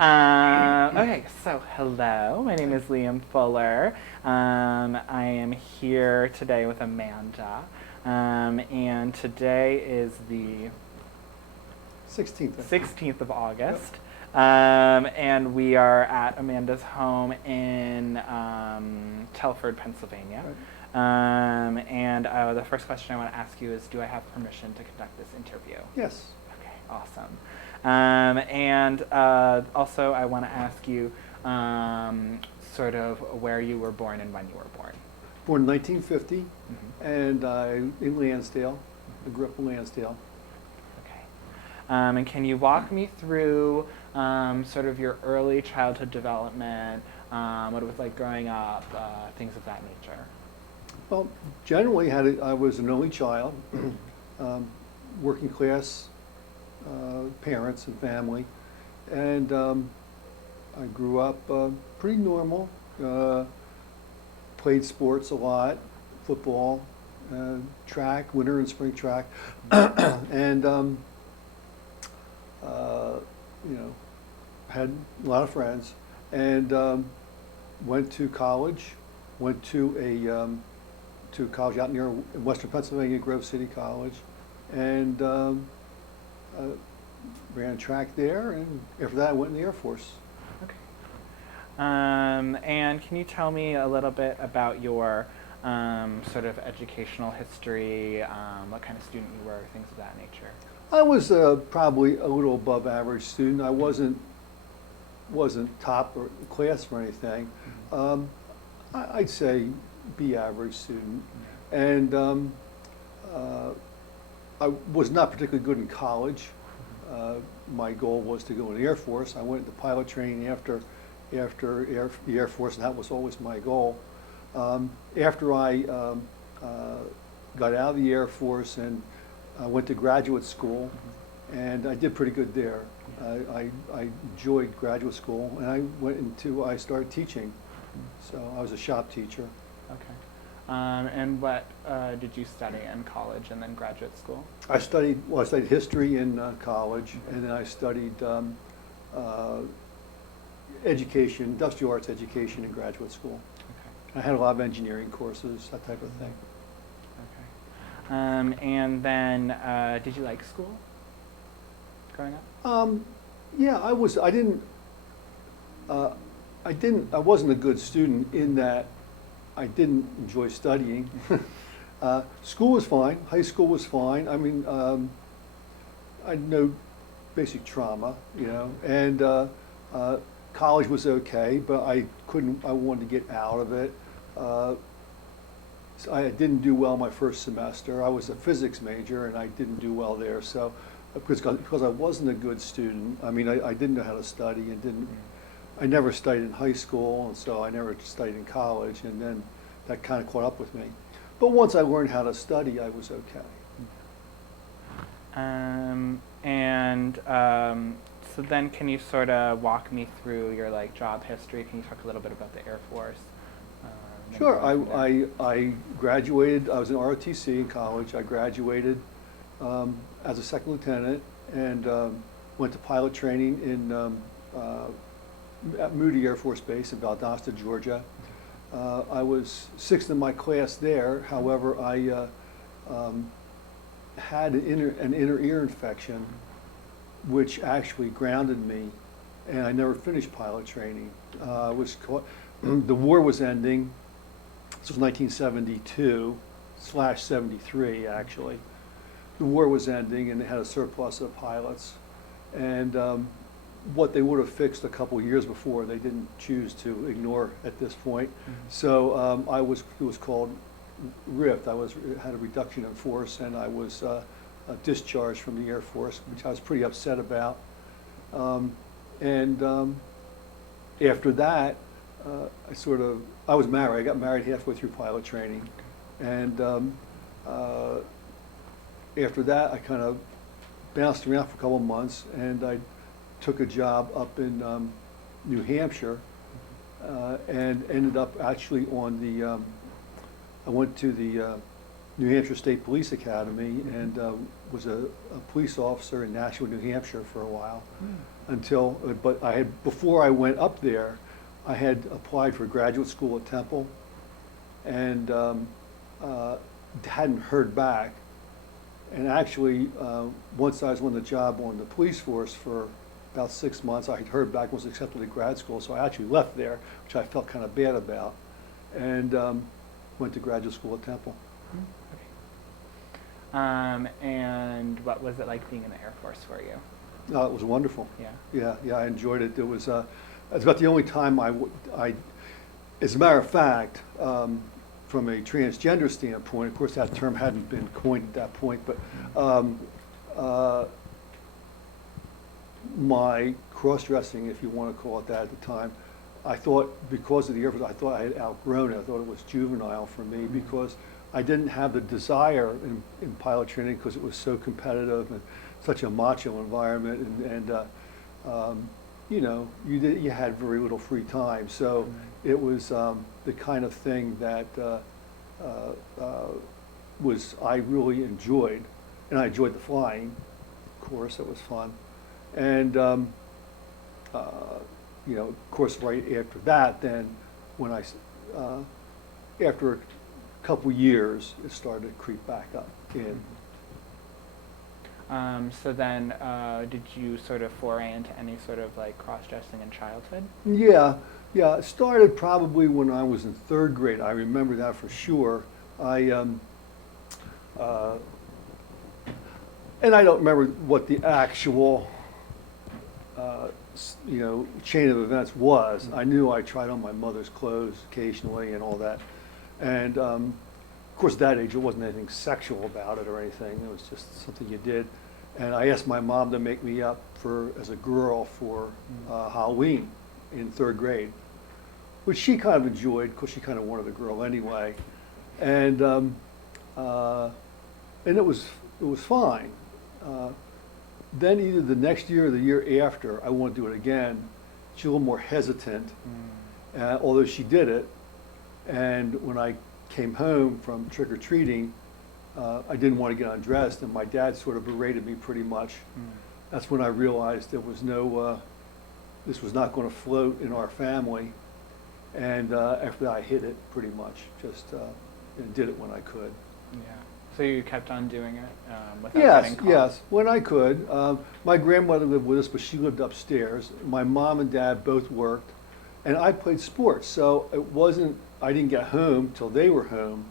Okay, so hello. My name is Liam Fuller. I am here today with Amanda. And today is the 16th, I think. 16th of Yep. August. And we are at Amanda's home in Telford, Pennsylvania. Right. And the first question I want to ask you is, do I have permission to conduct this interview? Yes. Okay, awesome. And also, I want to ask you sort of where you were born and when you were born. Born in 1950, Mm-hmm. and in Lansdale. I grew up in Lansdale. Okay. And can you walk me through sort of your early childhood development, what it was like growing up, things of that nature? Well, generally, I was an only child, working class parents and family, and I grew up pretty normal. Played sports a lot, football, track, winter and spring track, and you know, had a lot of friends, and went to college. Went to college out near Western Pennsylvania, Grove City College, and uh, ran track there. And after that, I went in the Air Force. Okay. And can you tell me a little bit about your sort of educational history, what kind of student you were, things of that nature? I was probably a little above average student. I wasn't top or class or anything. I'd say B average student, and I was not particularly good in college. My goal was to go in the Air Force. I went into pilot training after the Air Force, and that was always my goal. After I got out of the Air Force and I went to graduate school, and I did pretty good there. I enjoyed graduate school, and I started teaching. So I was a shop teacher. Okay. And what did you study in college and then graduate school? I studied history in college, and then I studied education, industrial arts education in graduate school. Okay. I had a lot of engineering courses, that type of thing. Okay. And then, did you like school growing up? Yeah, I wasn't a good student in that I didn't enjoy studying. School was fine. High school was fine. I mean, I had no basic trauma, and college was okay, but I wanted to get out of it. So I didn't do well my first semester. I was a physics major, and I didn't do well there. So, because I wasn't a good student, I mean, I didn't know how to study and didn't. I never studied in high school, and so I never studied in college, and then that kind of caught up with me. But once I learned how to study, I was okay. So then can you sort of walk me through your job history? Can you talk a little bit about the Air Force? Sure. I graduated. I was in ROTC in college. I graduated as a second lieutenant and went to pilot training at Moody Air Force Base in Valdosta, Georgia. I was sixth in my class there. However, I had an inner ear infection, which actually grounded me, and I never finished pilot training. The war was ending. This was 1972/73, actually. The war was ending, and they had a surplus of pilots. And what they would have fixed a couple of years before, they didn't choose to ignore at this point. Mm-hmm. So it was called RIFT. Had a reduction in force, and I was discharged from the Air Force, which I was pretty upset about. After that, I was married. I got married halfway through pilot training, and after that, I kind of bounced around for a couple of months, and I took a job up in New Hampshire, and ended up actually I went to the New Hampshire State Police Academy and was a police officer in Nashua, New Hampshire for a while until, but before I went up there, I had applied for graduate school at Temple and hadn't heard back. And actually, once I was on the job on the police force for about 6 months, I had heard back, was accepted to grad school, so I actually left there, which I felt kind of bad about, and went to graduate school at Temple. And what was it like being in the Air Force for you? It was wonderful. Yeah. Yeah, I enjoyed it. It was about the only time as a matter of fact, from a transgender standpoint, of course that term hadn't been coined at that point, but my cross-dressing, if you want to call it that at the time, I thought because of the Air Force, I thought I had outgrown it. I thought it was juvenile for me because I didn't have the desire in pilot training because it was so competitive and such a macho environment, and you know, you had very little free time. So it was the kind of thing that I really enjoyed, and I enjoyed the flying. Of course, it was fun, and you know, of course, right after that, then when after a couple years, it started to creep back up in. So then, did you sort of foray into any sort of like cross-dressing in childhood? Yeah, it started probably when I was in 3rd grade. I remember that for sure. And I don't remember what the actual, you know, chain of events was. I knew I tried on my mother's clothes occasionally and all that. And of course, at that age, there wasn't anything sexual about it or anything. It was just something you did. And I asked my mom to make me up as a girl for Halloween in 3rd grade, which she kind of enjoyed because she kind of wanted a girl anyway. And it was fine. Then either the next year or the year after, I wanted to do it again. She was a little more hesitant, although she did it. And when I came home from trick-or-treating, I didn't want to get undressed, and my dad sort of berated me pretty much. That's when I realized there was this was not going to float in our family. And after that, I hid it pretty much, just and did it when I could. Yeah. So you kept on doing it without getting caught? Yes, when I could. My grandmother lived with us, but she lived upstairs. My mom and dad both worked, and I played sports, so I didn't get home till they were home.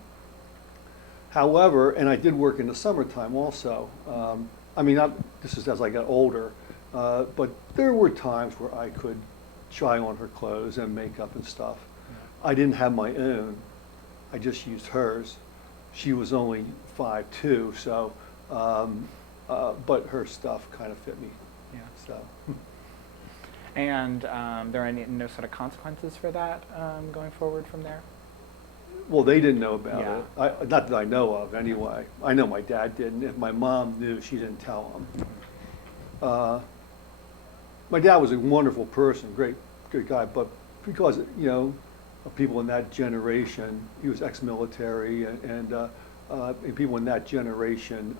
However, and I did work in the summertime also. I mean, this is as I got older, but there were times where I could try on her clothes and makeup and stuff. I didn't have my own. I just used hers. She was only 5'2", so, but her stuff kind of fit me. Yeah. So. And there are no sort of consequences for that going forward from there? Well, they didn't know about Yeah. it. Not that I know of, anyway. I know my dad didn't. If my mom knew, she didn't tell him. My dad was a wonderful person, good guy, but because, you know, of people in that generation, he was ex-military, and people in that generation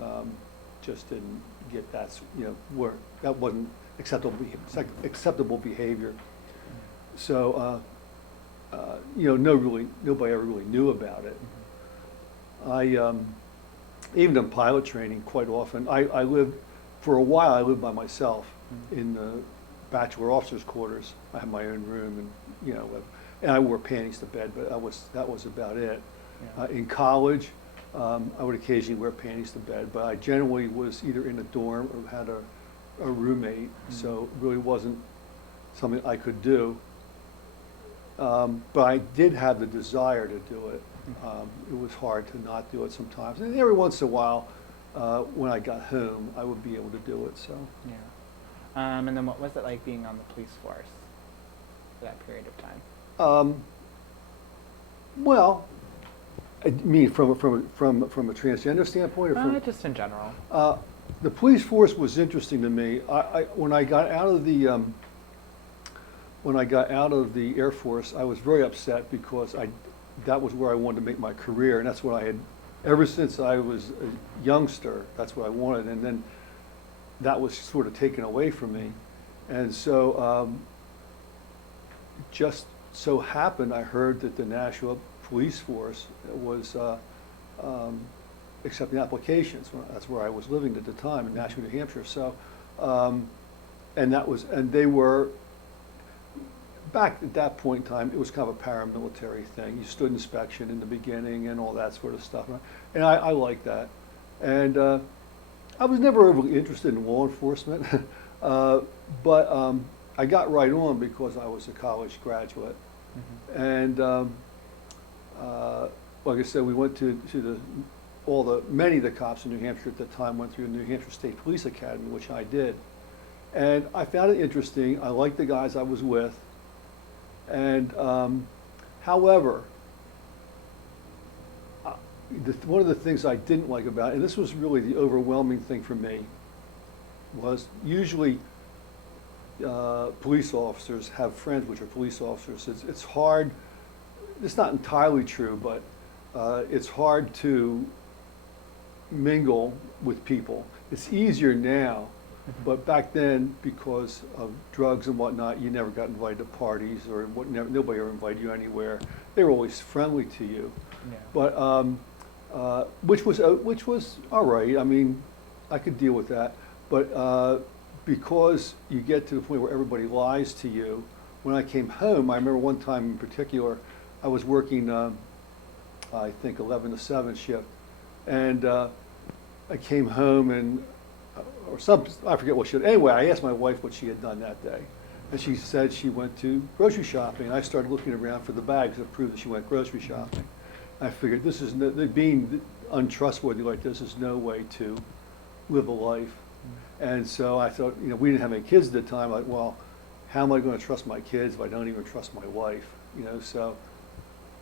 just didn't get that, you know, that wasn't acceptable behavior. So, you know, nobody ever really knew about it. Even in pilot training, quite often, I lived, for a while, I lived by myself in the bachelor officers' quarters. I had my own room, and, you know, and I wore panties to bed, but that was about it. Yeah. In college, I would occasionally wear panties to bed, but I generally was either in a dorm or had a roommate, so it really wasn't something I could do. But I did have the desire to do it. It was hard to not do it sometimes. And every once in a while, when I got home, I would be able to do it. So. Yeah. And then what was it like being on the police force for that period of time? Well, I mean, from a transgender standpoint, or Just in general. the police force was interesting to me. When I got out of the Air Force, I was very upset because that was where I wanted to make my career, and that's what I had ever since I was a youngster, that's what I wanted, and then that was sort of taken away from me. And so, just so happened, I heard that the Nashua Police Force was accepting applications. That's where I was living at the time, in Nashua, New Hampshire. So, and they were, back at that point in time, it was kind of a paramilitary thing. You stood inspection in the beginning and all that sort of stuff. And I liked that. And I was never overly interested in law enforcement, but I got right on because I was a college graduate. Mm-hmm. And like I said, we went to many of the cops in New Hampshire at the time went through the New Hampshire State Police Academy, which I did. And I found it interesting. I liked the guys I was with. And however, one of the things I didn't like about it, and this was really the overwhelming thing for me, was usually police officers have friends which are police officers. It's hard, it's not entirely true, but it's hard to mingle with people. It's easier now, but back then, because of drugs and whatnot, you never got invited to parties, or nobody ever invited you anywhere. They were always friendly to you. Yeah. But which was all right. I mean, I could deal with that. But because you get to the point where everybody lies to you, when I came home, I remember one time in particular, I was working, I think 11 to 7 shift, and I came home and I forget what she did. Anyway, I asked my wife what she had done that day, and she said she went to grocery shopping. And I started looking around for the bags that proved that she went grocery shopping. I figured this is being untrustworthy like this is no way to live a life. And so I thought, we didn't have any kids at the time. Like, well, how am I going to trust my kids if I don't even trust my wife? So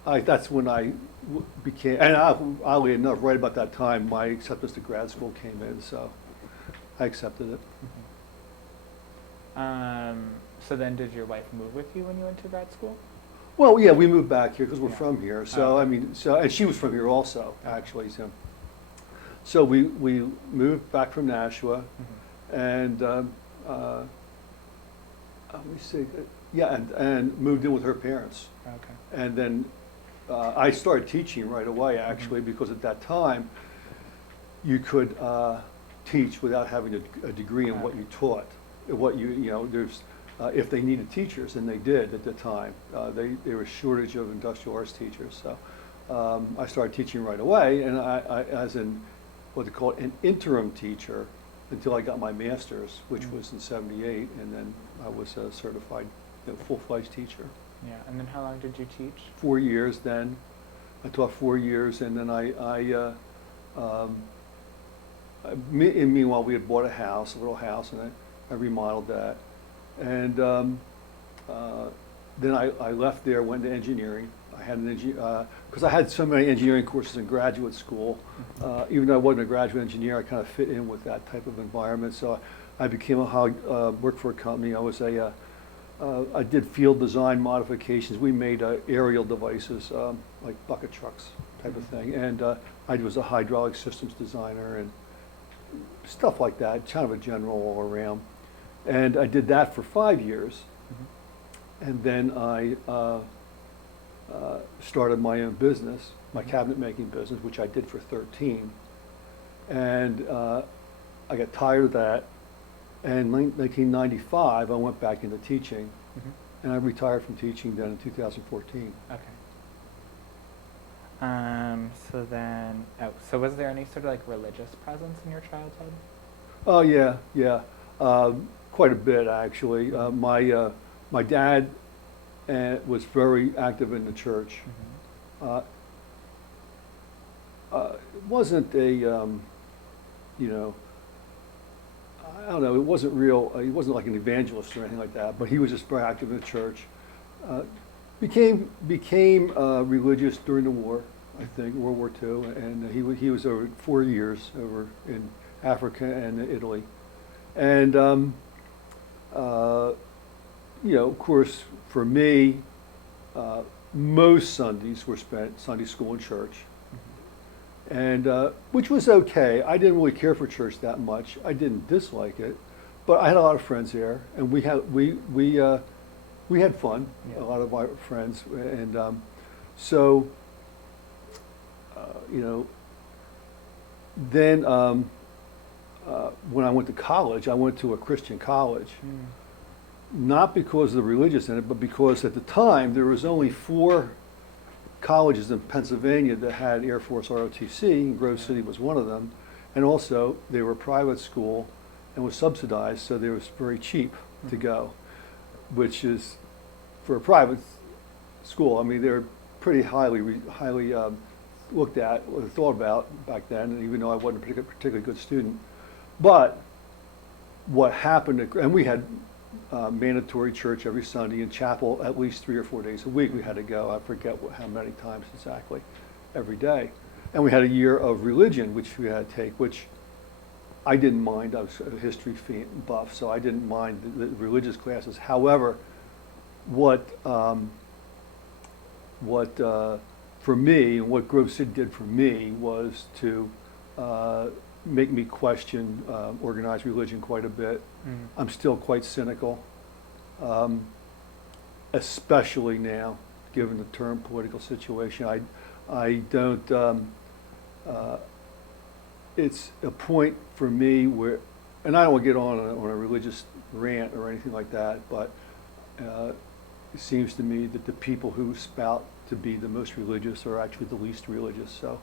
that's when I became, and oddly enough, right about that time, my acceptance to grad school came in, so I accepted it. So then did your wife move with you when you went to grad school? Well, yeah, we moved back here because we're Yeah. from here. So, and she was from here also, actually. So we moved back from Nashua, and let me see, and moved in with her parents. Okay. And then I started teaching right away, actually, because at that time you could teach without having a degree in what you taught. There's if they needed teachers, and they did at the time. There was a shortage of industrial arts teachers, so I started teaching right away, and I as in what they call an interim teacher until I got my master's, which was in '78, and then I was a certified full-fledged teacher. Yeah, and then how long did you teach? 4 years then. I taught 4 years, and then meanwhile we had bought a little house, and I remodeled that. And then I left there, went to engineering. I had because I had so many engineering courses in graduate school. Even though I wasn't a graduate engineer, I kind of fit in with that type of environment. So I became worked for a company. I did field design modifications. We made aerial devices, like bucket trucks type of thing. And I was a hydraulic systems designer and stuff like that, kind of a general all around. And I did that for 5 years. And then I started my own business, my cabinet making business, which I did for 13. And I got tired of that. And in 1995, I went back into teaching, and I retired from teaching then in 2014. Okay. So was there any sort of like religious presence in your childhood? Oh yeah. Quite a bit actually. My dad was very active in the church. It wasn't I don't know, it wasn't real, he wasn't like an evangelist or anything like that, but he was just very active in the church. Became religious during the war, I think, World War II, and he was over 4 years over in Africa and Italy. And, of course, for me, most Sundays were spent Sunday school and church. and which was okay. I didn't really care for church that much. I didn't dislike it, but I had a lot of friends there, and we had fun. Yeah. A lot of my friends, and so you know. Then when I went to college, I went to a Christian college. Not because of the religious in it, but because at the time there was only 4 colleges in Pennsylvania that had Air Force ROTC, and Grove City was one of them. And also, they were a private school and was subsidized, so they was very cheap to go, which is, for a private school, I mean, they're pretty highly looked at or thought about back then, and even though I wasn't a particularly good student. But what happened, and we had mandatory church every Sunday and chapel at least 3 or 4 days a week we had to go. I forget how many times exactly, every day. And we had a year of religion, which we had to take, which I didn't mind. I was a history buff, so I didn't mind the religious classes. However, what for me, and what Grove City did for me, was to make me question organized religion quite a bit. I'm still quite cynical, especially now, given the current political situation. I don't, it's a point for me where, and I don't want to get on a religious rant or anything like that, but it seems to me that the people who spout to be the most religious are actually the least religious. So,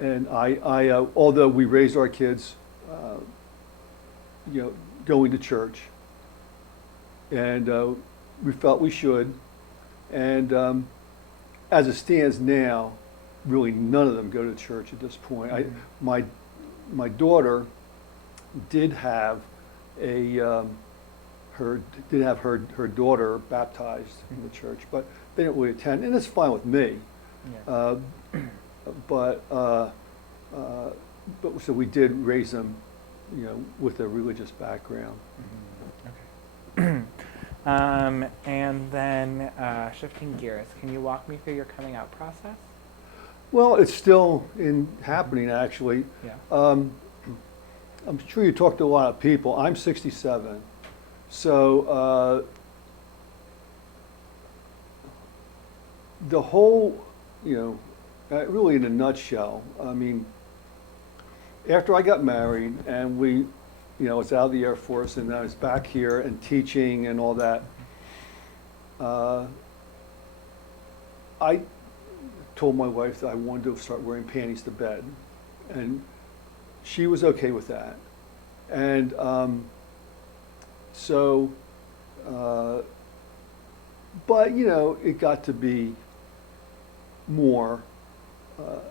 and I although we raised our kids, going to church, and we felt we should, and as it stands now, really none of them go to church at this point. My daughter did have her daughter baptized in the church, but they didn't really attend, and it's fine with me. Yeah. But so we did raise them, with a religious background. Okay. And then shifting gears, can you walk me through your coming out process? Well, it's still happening, actually. Yeah. I'm sure you talk to a lot of people. I'm 67, so the whole, really in a nutshell, I mean, after I got married and we, was out of the Air Force and I was back here and teaching and all that, I told my wife that I wanted to start wearing panties to bed, and she was okay with that. And so, but it got to be more.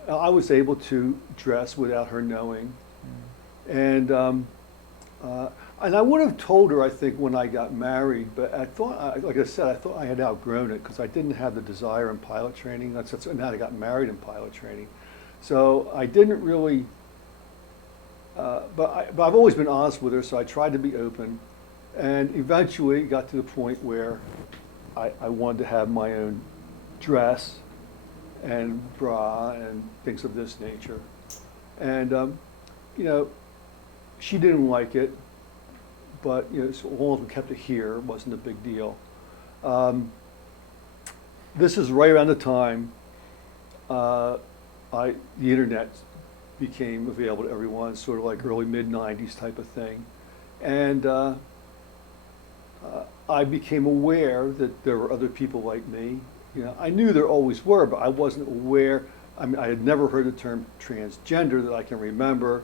I was able to dress without her knowing, and I would have told her, I think, when I got married, but I thought, like I said, I thought I had outgrown it because I didn't have the desire in pilot training. And now I got married in pilot training, so I didn't really. But I've always been honest with her, so I tried to be open, and eventually got to the point where I wanted to have my own dress and bra and things of this nature. And, she didn't like it, but, so long as we kept it here, it wasn't a big deal. This is right around the time the internet became available to everyone, sort of like early mid-90s type of thing. And I became aware that there were other people like me. I knew there always were, but I wasn't aware. I mean, I had never heard the term transgender that I can remember.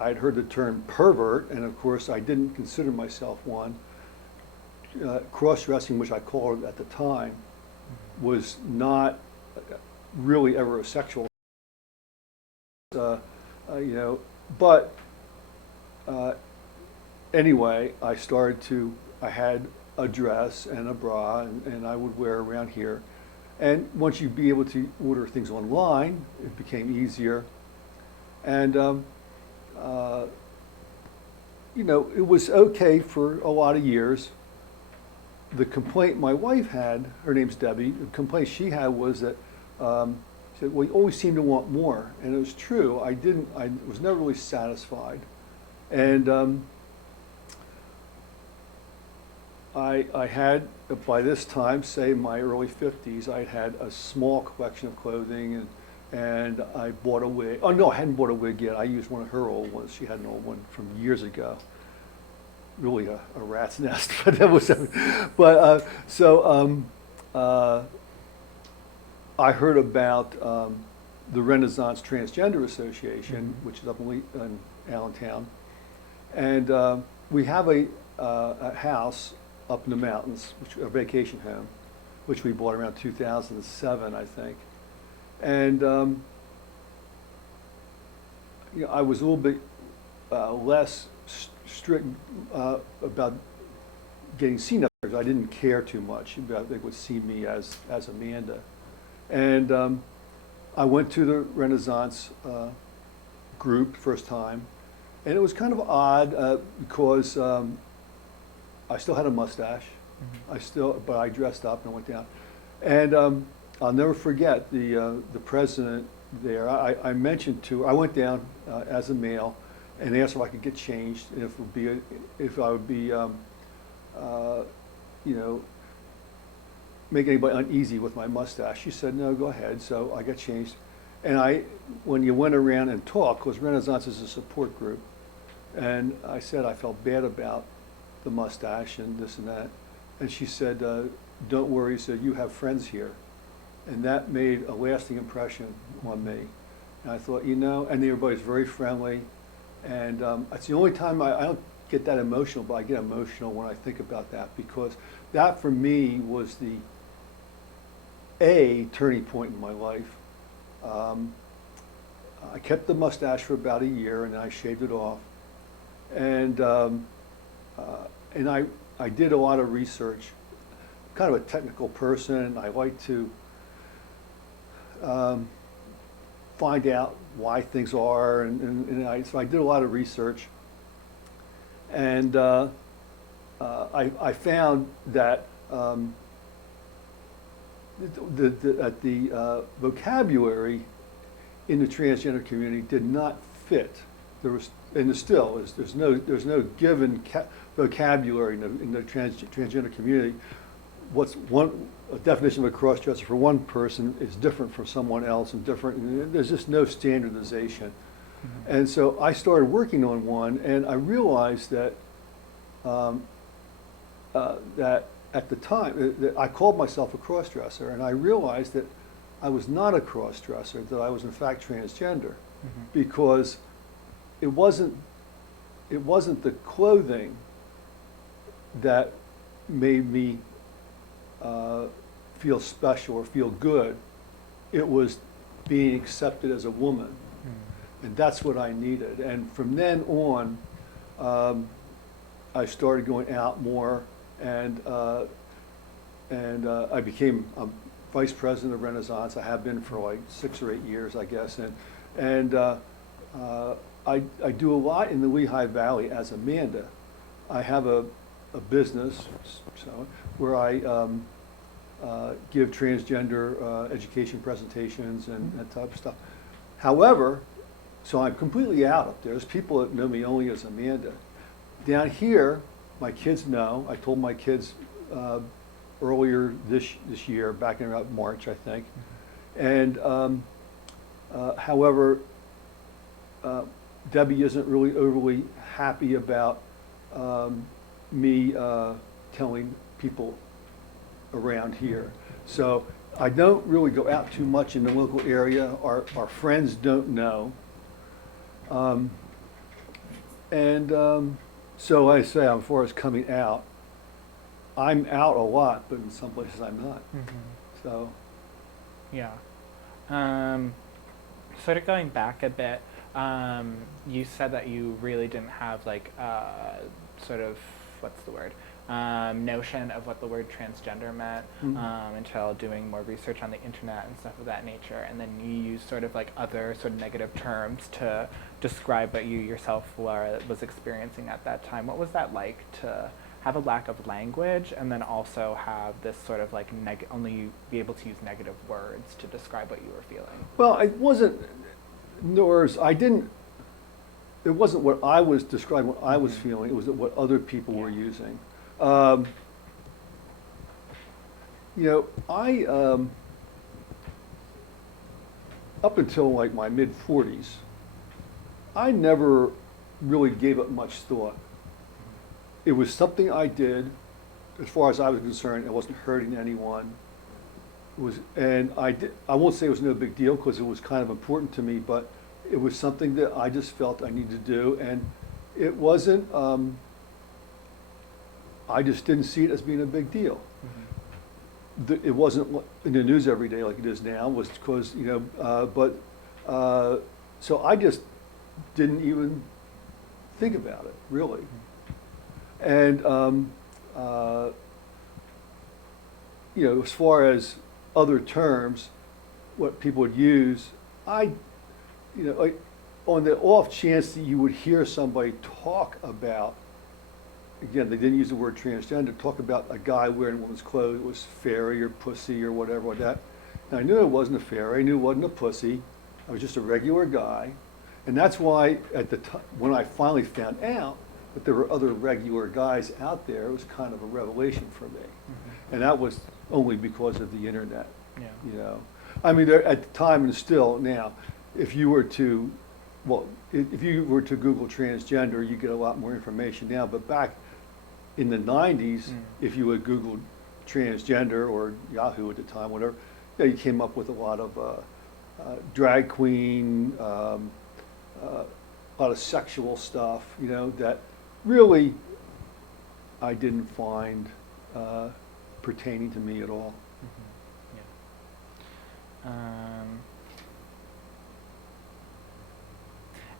I had heard the term pervert, and of course I didn't consider myself one. Cross-dressing, which I called it at the time, was not really ever a sexual, but anyway, I had a dress and a bra, and I would wear around here. And once you'd be able to order things online, it became easier. And, it was okay for a lot of years. The complaint my wife had, her name's Debbie, the complaint she had was that She said, well, you always seem to want more. And it was true. I was never really satisfied. And I had, by this time, say my early 50s, I had a small collection of clothing, and I bought a wig. Oh, no, I hadn't bought a wig yet. I used one of her old ones. She had an old one from years ago. Really a rat's nest, but that was, but I heard about the Renaissance Transgender Association, which is up in Allentown, and we have a house up in the mountains, a vacation home, which we bought around 2007, I think, and you know, I was a little bit less strict about getting seen up there, because I didn't care too much about they would see me as Amanda. And I went to the Renaissance group first time, and it was kind of odd because I still had a mustache. But I dressed up and went down. And I'll never forget the president there. I mentioned to her, I went down as a male and asked if I could get changed, and if I would be, you know, make anybody uneasy with my mustache. She said, no, go ahead. So I got changed. And when you went around and talked, because Renaissance is a support group, and I said I felt bad about the mustache and this and that. And she said, don't worry, so you have friends here. And that made a lasting impression on me. And I thought, you know, and everybody's very friendly. And it's the only time I don't get that emotional, but I get emotional when I think about that, because that for me was the turning point in my life. I kept the mustache for about a year, and then I shaved it off. And I did a lot of research. I'm kind of a technical person. I like to find out why things are, so I did a lot of research. And I found that the vocabulary in the transgender community did not fit. There was, and there still is, there's no given vocabulary in the transgender community. A definition of a cross-dresser for one person is different from someone else, and different. There's just no standardization. Mm-hmm. And so I started working on one, and I realized that that at the time, that I called myself a cross-dresser, and I realized that I was not a cross-dresser, that I was in fact transgender, mm-hmm. because it wasn't the clothing that made me feel special or feel good. It was being accepted as a woman, and that's what I needed. And from then on, I started going out more, and I became vice president of Renaissance. I have been for like 6 or 8 years, I guess, and I do a lot in the Lehigh Valley as Amanda. I have a business where I give transgender education presentations and that type of stuff. However, so I'm completely out up there. There's people that know me only as Amanda. Down here, my kids know. I told my kids earlier this year, back in about March, I think. And however, Debbie isn't really overly happy about me telling people around here. So I don't really go out too much in the local area. Our friends don't know. So I say, as far as coming out, I'm out a lot, but in some places I'm not. Mm-hmm. So. Yeah. Sort of going back a bit, you said that you really didn't have like sort of, what's the word, notion of what the word transgender meant, mm-hmm. Until doing more research on the internet and stuff of that nature, and then you used sort of like other sort of negative terms to describe what you yourself was experiencing at that time. What was that like to have a lack of language, and then also have this sort of like only be able to use negative words to describe what you were feeling. Well, it wasn't, I didn't, it wasn't what I was describing, what I was feeling, it was what other people were Yeah. using. I, up until like my mid-40s, I never really gave it much thought. It was something I did, as far as I was concerned, it wasn't hurting anyone. It was, and I won't say it was no big deal because it was kind of important to me, but it was something that I just felt I needed to do, and it wasn't, I just didn't see it as being a big deal. It wasn't in the news every day like it is now, was because, so I just didn't even think about it, really. And, as far as other terms, what people would use, like, on the off chance that you would hear somebody talk about, again, they didn't use the word transgender, talk about a guy wearing a woman's clothes, it was fairy or pussy or whatever like that. And I knew it wasn't a fairy, I knew it wasn't a pussy, I was just a regular guy. And that's why at the time, when I finally found out that there were other regular guys out there, it was kind of a revelation for me. And that was only because of the internet, Yeah. I mean, there, at the time and still now, if you were to Google transgender, you get a lot more information now. But back in the 90s, if you would Google transgender or Yahoo at the time, whatever, you came up with a lot of drag queen, a lot of sexual stuff, that really I didn't find pertaining to me at all. Yeah.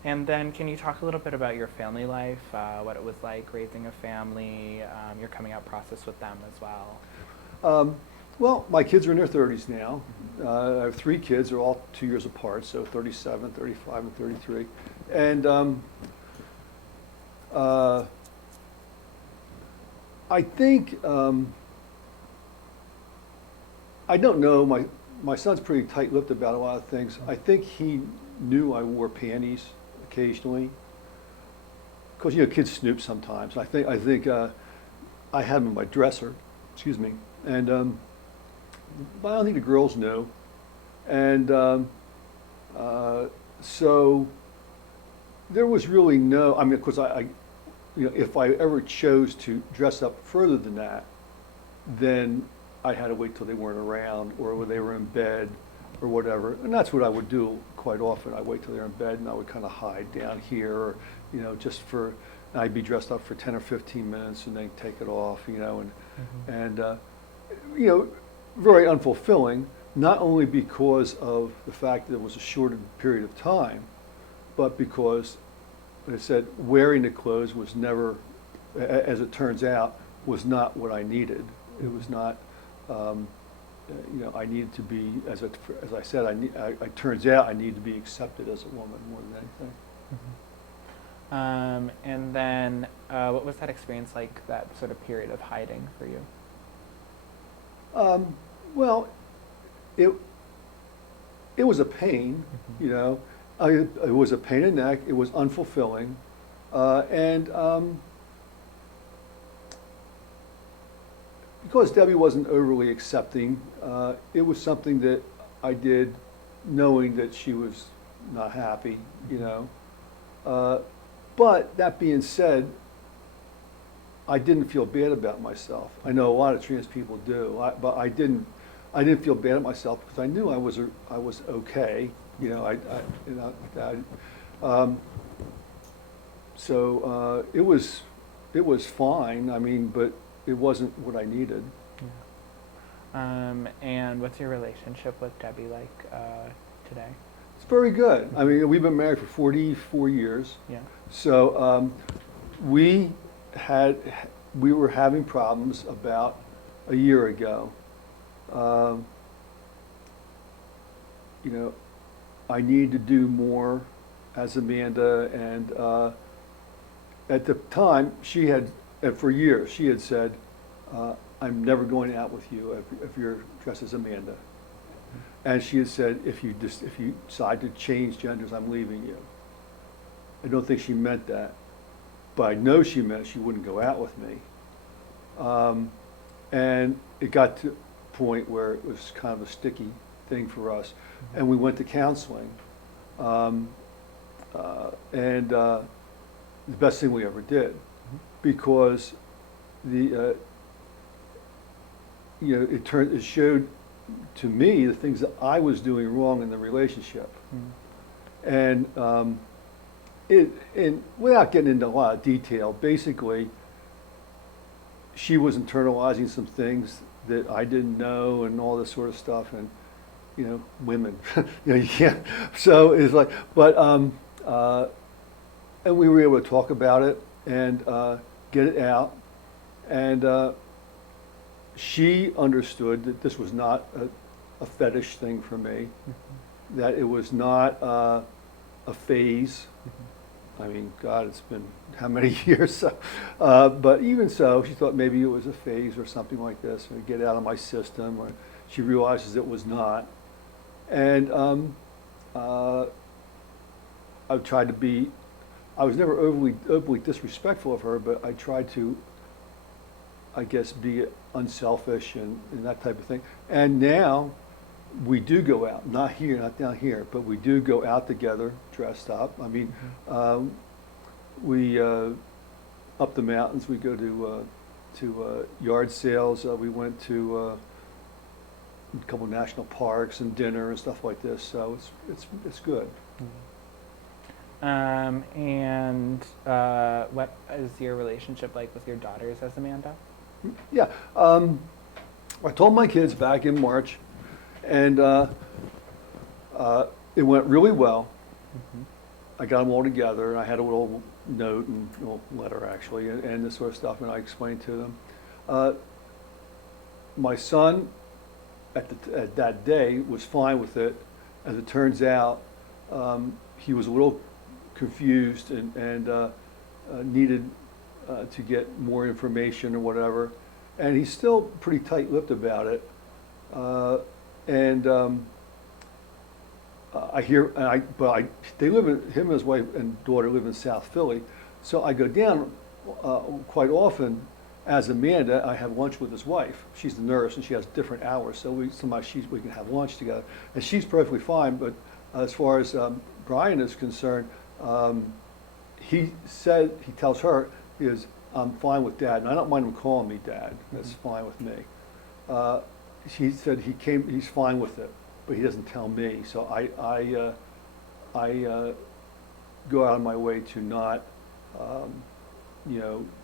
And then can you talk a little bit about your family life, what it was like raising a family, your coming out process with them as well? Well, my kids are in their 30s now. I have 3 kids, they're all 2 years apart, so 37, 35, and 33. And I think, I don't know, my son's pretty tight-lipped about a lot of things. I think he knew I wore panties occasionally, because kids snoop sometimes. I think I had them in my dresser, excuse me, and but I don't think the girls knew, and so there was really no. I mean, of course, if I ever chose to dress up further than that, then I had to wait till they weren't around or when they were in bed or whatever. And that's what I would do quite often. I'd wait till they're in bed and I would kind of hide down here, or, just for, and I'd be dressed up for 10 or 15 minutes and then take it off, and very unfulfilling, not only because of the fact that it was a shorter period of time, but because, like I said, wearing the clothes was never, as it turns out, was not what I needed. It was not, I needed to be, as I said, it turns out I need to be accepted as a woman more than anything. And then what was that experience like, that sort of period of hiding for you? Well, it was a pain, it was a pain in the neck, it was unfulfilling, and because Debbie wasn't overly accepting, it was something that I did knowing that she was not happy, But that being said, I didn't feel bad about myself. I know a lot of trans people do, but I didn't feel bad about myself because I knew I was okay, so it was fine. I mean, but it wasn't what I needed. Yeah. And what's your relationship with Debbie like today? It's very good. I mean, we've been married for 44 years. Yeah. So we were having problems about a year ago. I needed to do more as Amanda, and at the time she had and for years, she had said, I'm never going out with you if you're dressed as Amanda. And she had said, if you decide to change genders, I'm leaving you. I don't think she meant that, but I know she meant she wouldn't go out with me. And it got to a point where it was kind of a sticky thing for us, and we went to counseling. And the best thing we ever did, because it showed to me the things that I was doing wrong in the relationship. And without getting into a lot of detail, basically, she was internalizing some things that I didn't know and all this sort of stuff, and women, you can't. So it's like, but and we were able to talk about it and get it out, and she understood that this was not a fetish thing for me, that it was not a phase. I mean, God, it's been how many years? So, but even so, she thought maybe it was a phase or something like this, or get it out of my system, or she realizes it was not. And I tried to be, I was never overly disrespectful of her, but I tried to, I guess, be unselfish and that type of thing. And now we do go out, not here, not down here, but we do go out together, dressed up. I mean, we up the mountains. We go to yard sales. We went to a couple of national parks and dinner and stuff like this. So it's good. And what is your relationship like with your daughters as Amanda? Yeah, I told my kids back in March, and it went really well. I got them all together, and I had a little note and a little letter actually, and this sort of stuff, and I explained to them. My son, at that day, was fine with it. As it turns out, he was a little confused and needed to get more information or whatever, and he's still pretty tight-lipped about it. I hear, they live in, him and his wife and daughter live in South Philly, so I go down quite often as Amanda. I have lunch with his wife. She's the nurse and she has different hours, so we can have lunch together, and she's perfectly fine. But as far as Brian is concerned, he tells her, I'm fine with Dad, and I don't mind him calling me Dad. That's fine with me. She said he's fine with it, but he doesn't tell me. So I go out of my way to not,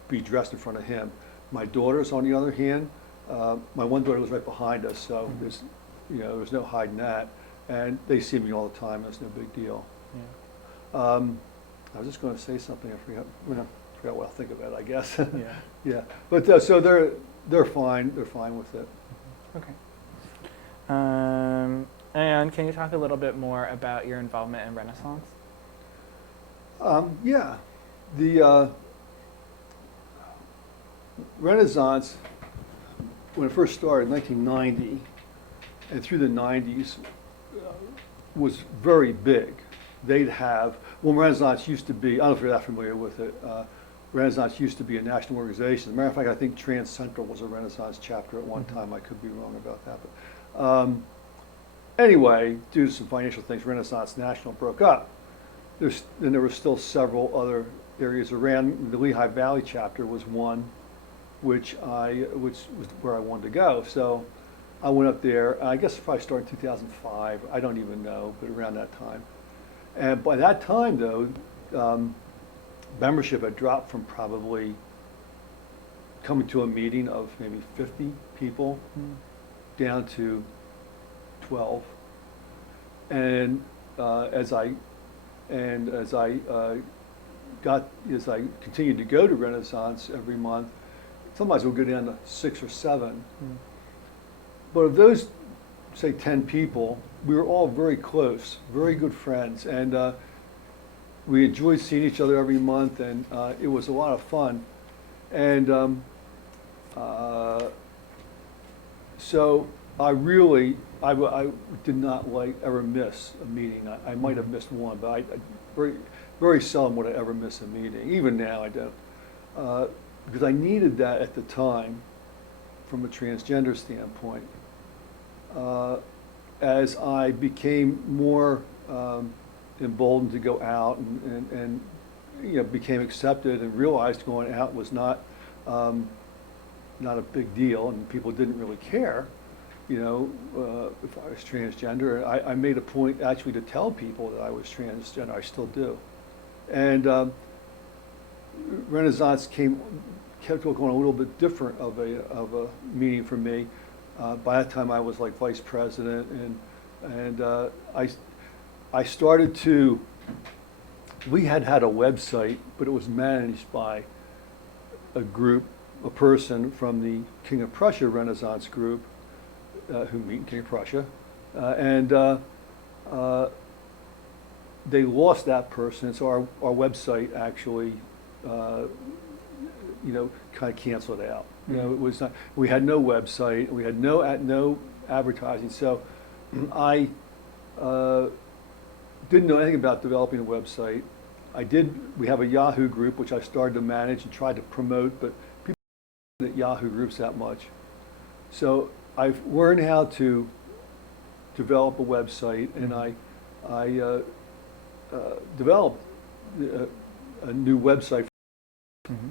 be dressed in front of him. My daughters, on the other hand, my one daughter was right behind us, so there's no hiding that, and they see me all the time. It's no big deal. Yeah. I was just going to say something. I forgot. I forgot what I'll think about it, I guess. Yeah. Yeah. But so they're fine. They're fine with it. Okay. And can you talk a little bit more about your involvement in Renaissance? Yeah. The Renaissance, when it first started in 1990, and through the 90s, was very big. They'd have, Renaissance used to be, I don't know if you're that familiar with it, Renaissance used to be a national organization. As a matter of fact, I think Trans Central was a Renaissance chapter at one time. I could be wrong about that. But anyway, due to some financial things, Renaissance National broke up. Then there were still several other areas around. The Lehigh Valley chapter was one, which was where I wanted to go. So I went up there. I guess if I started in 2005, I don't even know, but around that time. And by that time, though, membership had dropped from probably coming to a meeting of maybe 50 people down to 12. And as I continued to go to Renaissance every month, sometimes we'll go down to 6 or 7. But of those, say 10 people, we were all very close, very good friends, and we enjoyed seeing each other every month, and it was a lot of fun. And so I did not ever miss a meeting. I might have missed one, but I very, very seldom would I ever miss a meeting. Even now I don't. Because I needed that at the time from a transgender standpoint. As I became more emboldened to go out and became accepted and realized going out was not a big deal and people didn't really care, if I was transgender. I made a point actually to tell people that I was transgender. I still do. And Renaissance kept going a little bit different of a meeting for me. By that time I was like vice president, and I started to. We had a website, but it was managed by a person from the King of Prussia Renaissance group, who meet in King of Prussia, and they lost that person, so our website actually, kind of canceled out. It was not. We had no website. We had no advertising. So I didn't know anything about developing a website. We have a Yahoo group, which I started to manage and tried to promote, but people don't at Yahoo groups that much. So I've learned how to develop a website, and I developed a new website. Mm-hmm.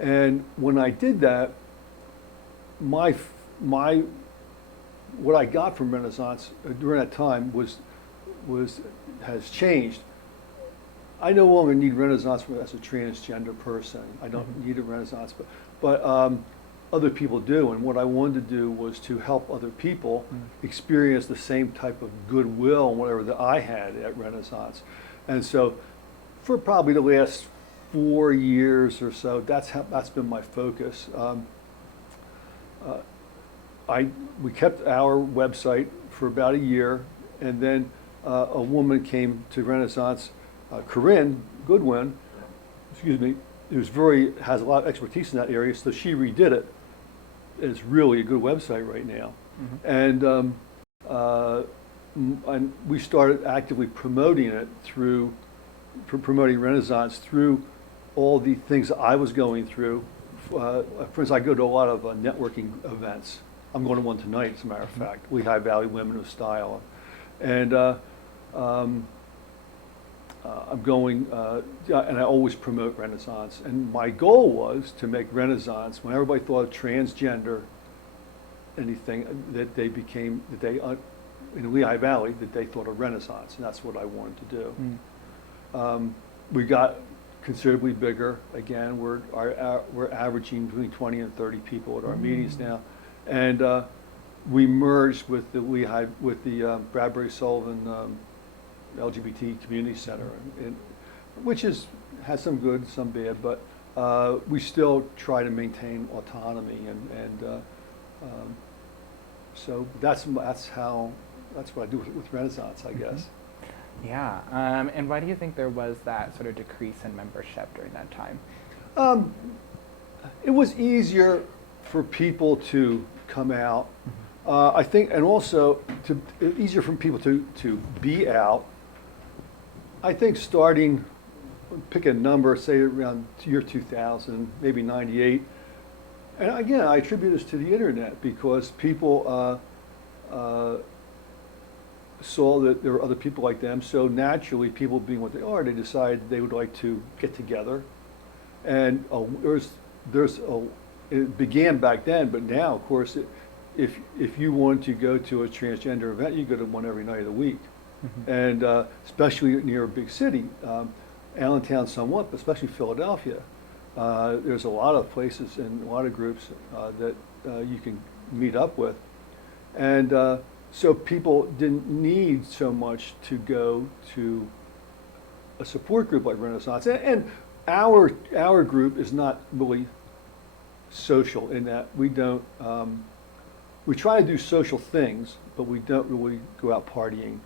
And when I did that, what I got from Renaissance during that time has changed. I no longer need Renaissance as a transgender person. I don't need a Renaissance, but other people do. And what I wanted to do was to help other people experience the same type of goodwill and whatever that I had at Renaissance. And so, for probably the last 4 years or so, that's been my focus. We kept our website for about a year, and then a woman came to Renaissance, Corinne Goodwin, has a lot of expertise in that area, so she redid it. It's really a good website right now. And we started actively promoting it promoting Renaissance through all the things that I was going through. For instance, I go to a lot of networking events. I'm going to one tonight, as a matter of fact, Lehigh Valley Women of Style. And I'm going, and I always promote Renaissance. And my goal was to make Renaissance, when everybody thought of transgender, anything, in Lehigh Valley, that they thought of Renaissance, and that's what I wanted to do. We got considerably bigger. Again, we're averaging between 20 and 30 people at our meetings now, and we merged with the Bradbury Sullivan LGBT Community Center, which has some good, some bad, but we still try to maintain autonomy, and so that's what I do with Renaissance, I guess. Yeah, and why do you think there was that sort of decrease in membership during that time? It was easier for people to come out, I think, and also easier for people to be out. I think starting, pick a number, say around year 2000, maybe 98, and again, I attribute this to the internet because people saw that there were other people like them, so naturally, people being what they are, they decided they would like to get together. And it began back then, but now, of course, if you want to go to a transgender event, you go to one every night of the week. And especially near a big city, Allentown somewhat, but especially Philadelphia. There's a lot of places and a lot of groups that you can meet up with. And so people didn't need so much to go to a support group like Renaissance. And our group is not really social in that we don't, we try to do social things, but we don't really go out partying.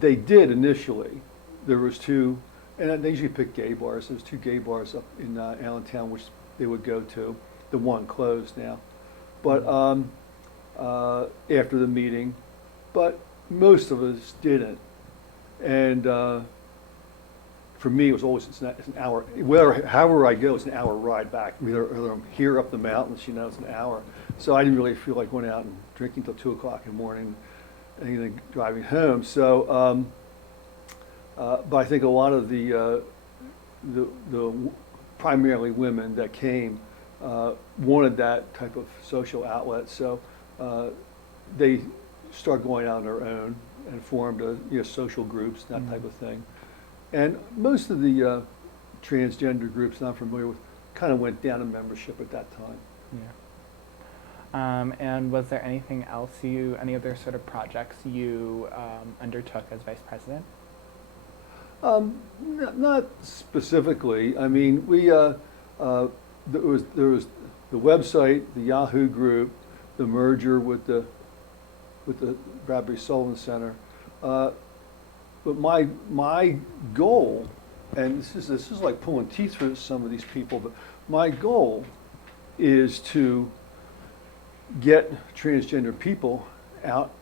They did initially. There was two And they usually pick gay bars. There's 2 gay bars up in Allentown which they would go to. The one closed now. But after the meeting, but most of us didn't. And for me, it was always it's an hour. However I go, it's an hour ride back. Either I'm here up the mountains, it's an hour. So I didn't really feel like going out and drinking till 2 o'clock in the morning, and then driving home. So, but I think a lot of the primarily women that came wanted that type of social outlet. So they started going out on their own and formed social groups, that type of thing. And most of the transgender groups that I'm familiar with kind of went down in membership at that time. Yeah. And was there anything else any other sort of projects you undertook as vice president? Not specifically. I mean, there was the website, the Yahoo group, the merger with the Bradbury Sullivan Center. But my goal, and this is like pulling teeth for some of these people, but my goal is to get transgender people out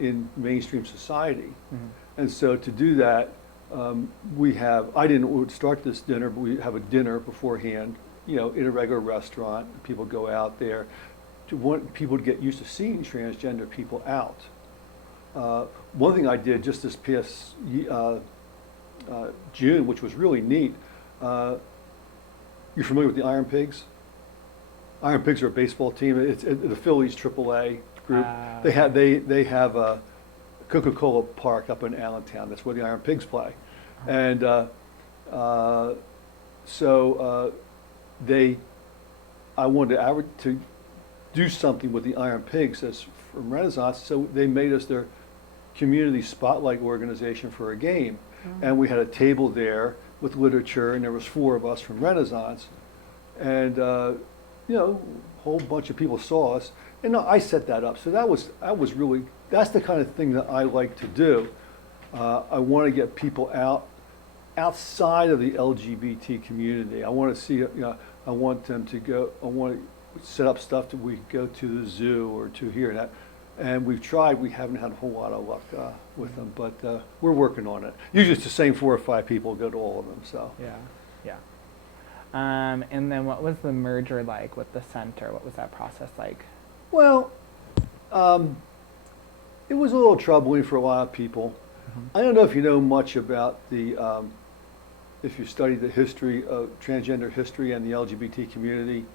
in mainstream society. Mm-hmm. And so to do that, I didn't start this dinner, but we have a dinner beforehand, in a regular restaurant. People go out there to want people to get used to seeing transgender people out. One thing I did just this past June, which was really neat, you're familiar with the Iron Pigs? Iron Pigs are a baseball team. It's the Phillies AAA group. They have a Coca-Cola Park up in Allentown. That's where the Iron Pigs play. And so I wanted to do something with the Iron Pigs as from Renaissance, so they made us their community spotlight organization for a game. And we had a table there with literature, and there was 4 of us from Renaissance. And a whole bunch of people saw us. And I set that up. So that was really, that's the kind of thing that I like to do. I want to get people outside of the LGBT community. I want to see, I want them to go, I want to set up stuff that we go to the zoo or to here and that. And we've tried, we haven't had a whole lot of luck with them, but we're working on it. Usually it's the same 4 or 5 people go to all of them, so. Yeah. And then what was the merger like with the center? What was that process like? Well, it was a little troubling for a lot of people. Mm-hmm. I don't know if you know much about if you study the history of transgender history and the LGBT community.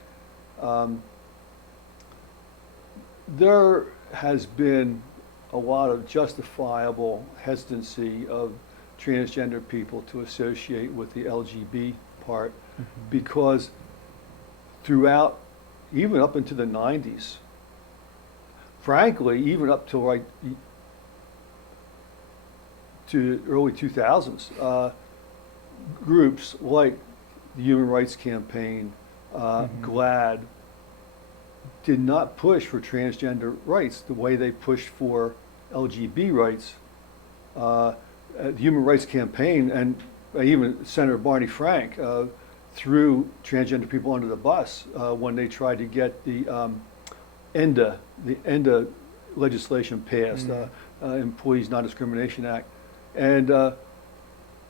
There has been a lot of justifiable hesitancy of transgender people to associate with the LGB part, mm-hmm. because throughout, even up into the 90s, frankly, even up to to early 2000s, groups like the Human Rights Campaign, mm-hmm. GLAAD, did not push for transgender rights the way they pushed for LGBT rights. The Human Rights Campaign and even Senator Barney Frank threw transgender people under the bus when they tried to get the ENDA legislation passed, Employees Non-Discrimination Act, and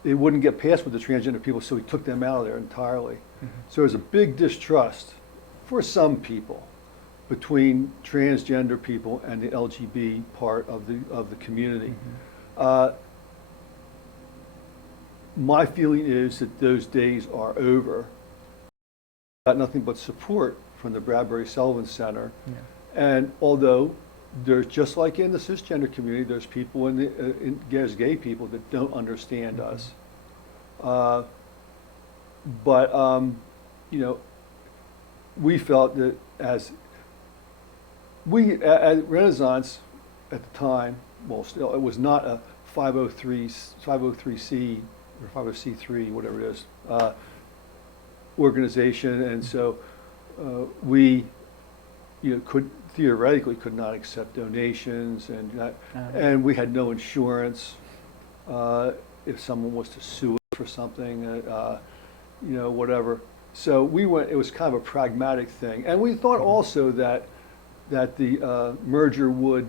it wouldn't get passed with the transgender people, so he took them out of there entirely. Mm-hmm. So there's a big distrust for some people between transgender people and the LGBT part of the community. Mm-hmm. My feeling is that those days are over. Got nothing but support from the Bradbury Sullivan Center. Yeah. And although there's, just like in the cisgender community, there's people there's gay people that don't understand mm-hmm. us. But we felt that at Renaissance at the time, well, still, it was not a 503c or 503c3, whatever it is, organization, and so we, theoretically could not accept donations, and we had no insurance if someone was to sue us for something, whatever. So we went, it was kind of a pragmatic thing. And we thought also that the merger would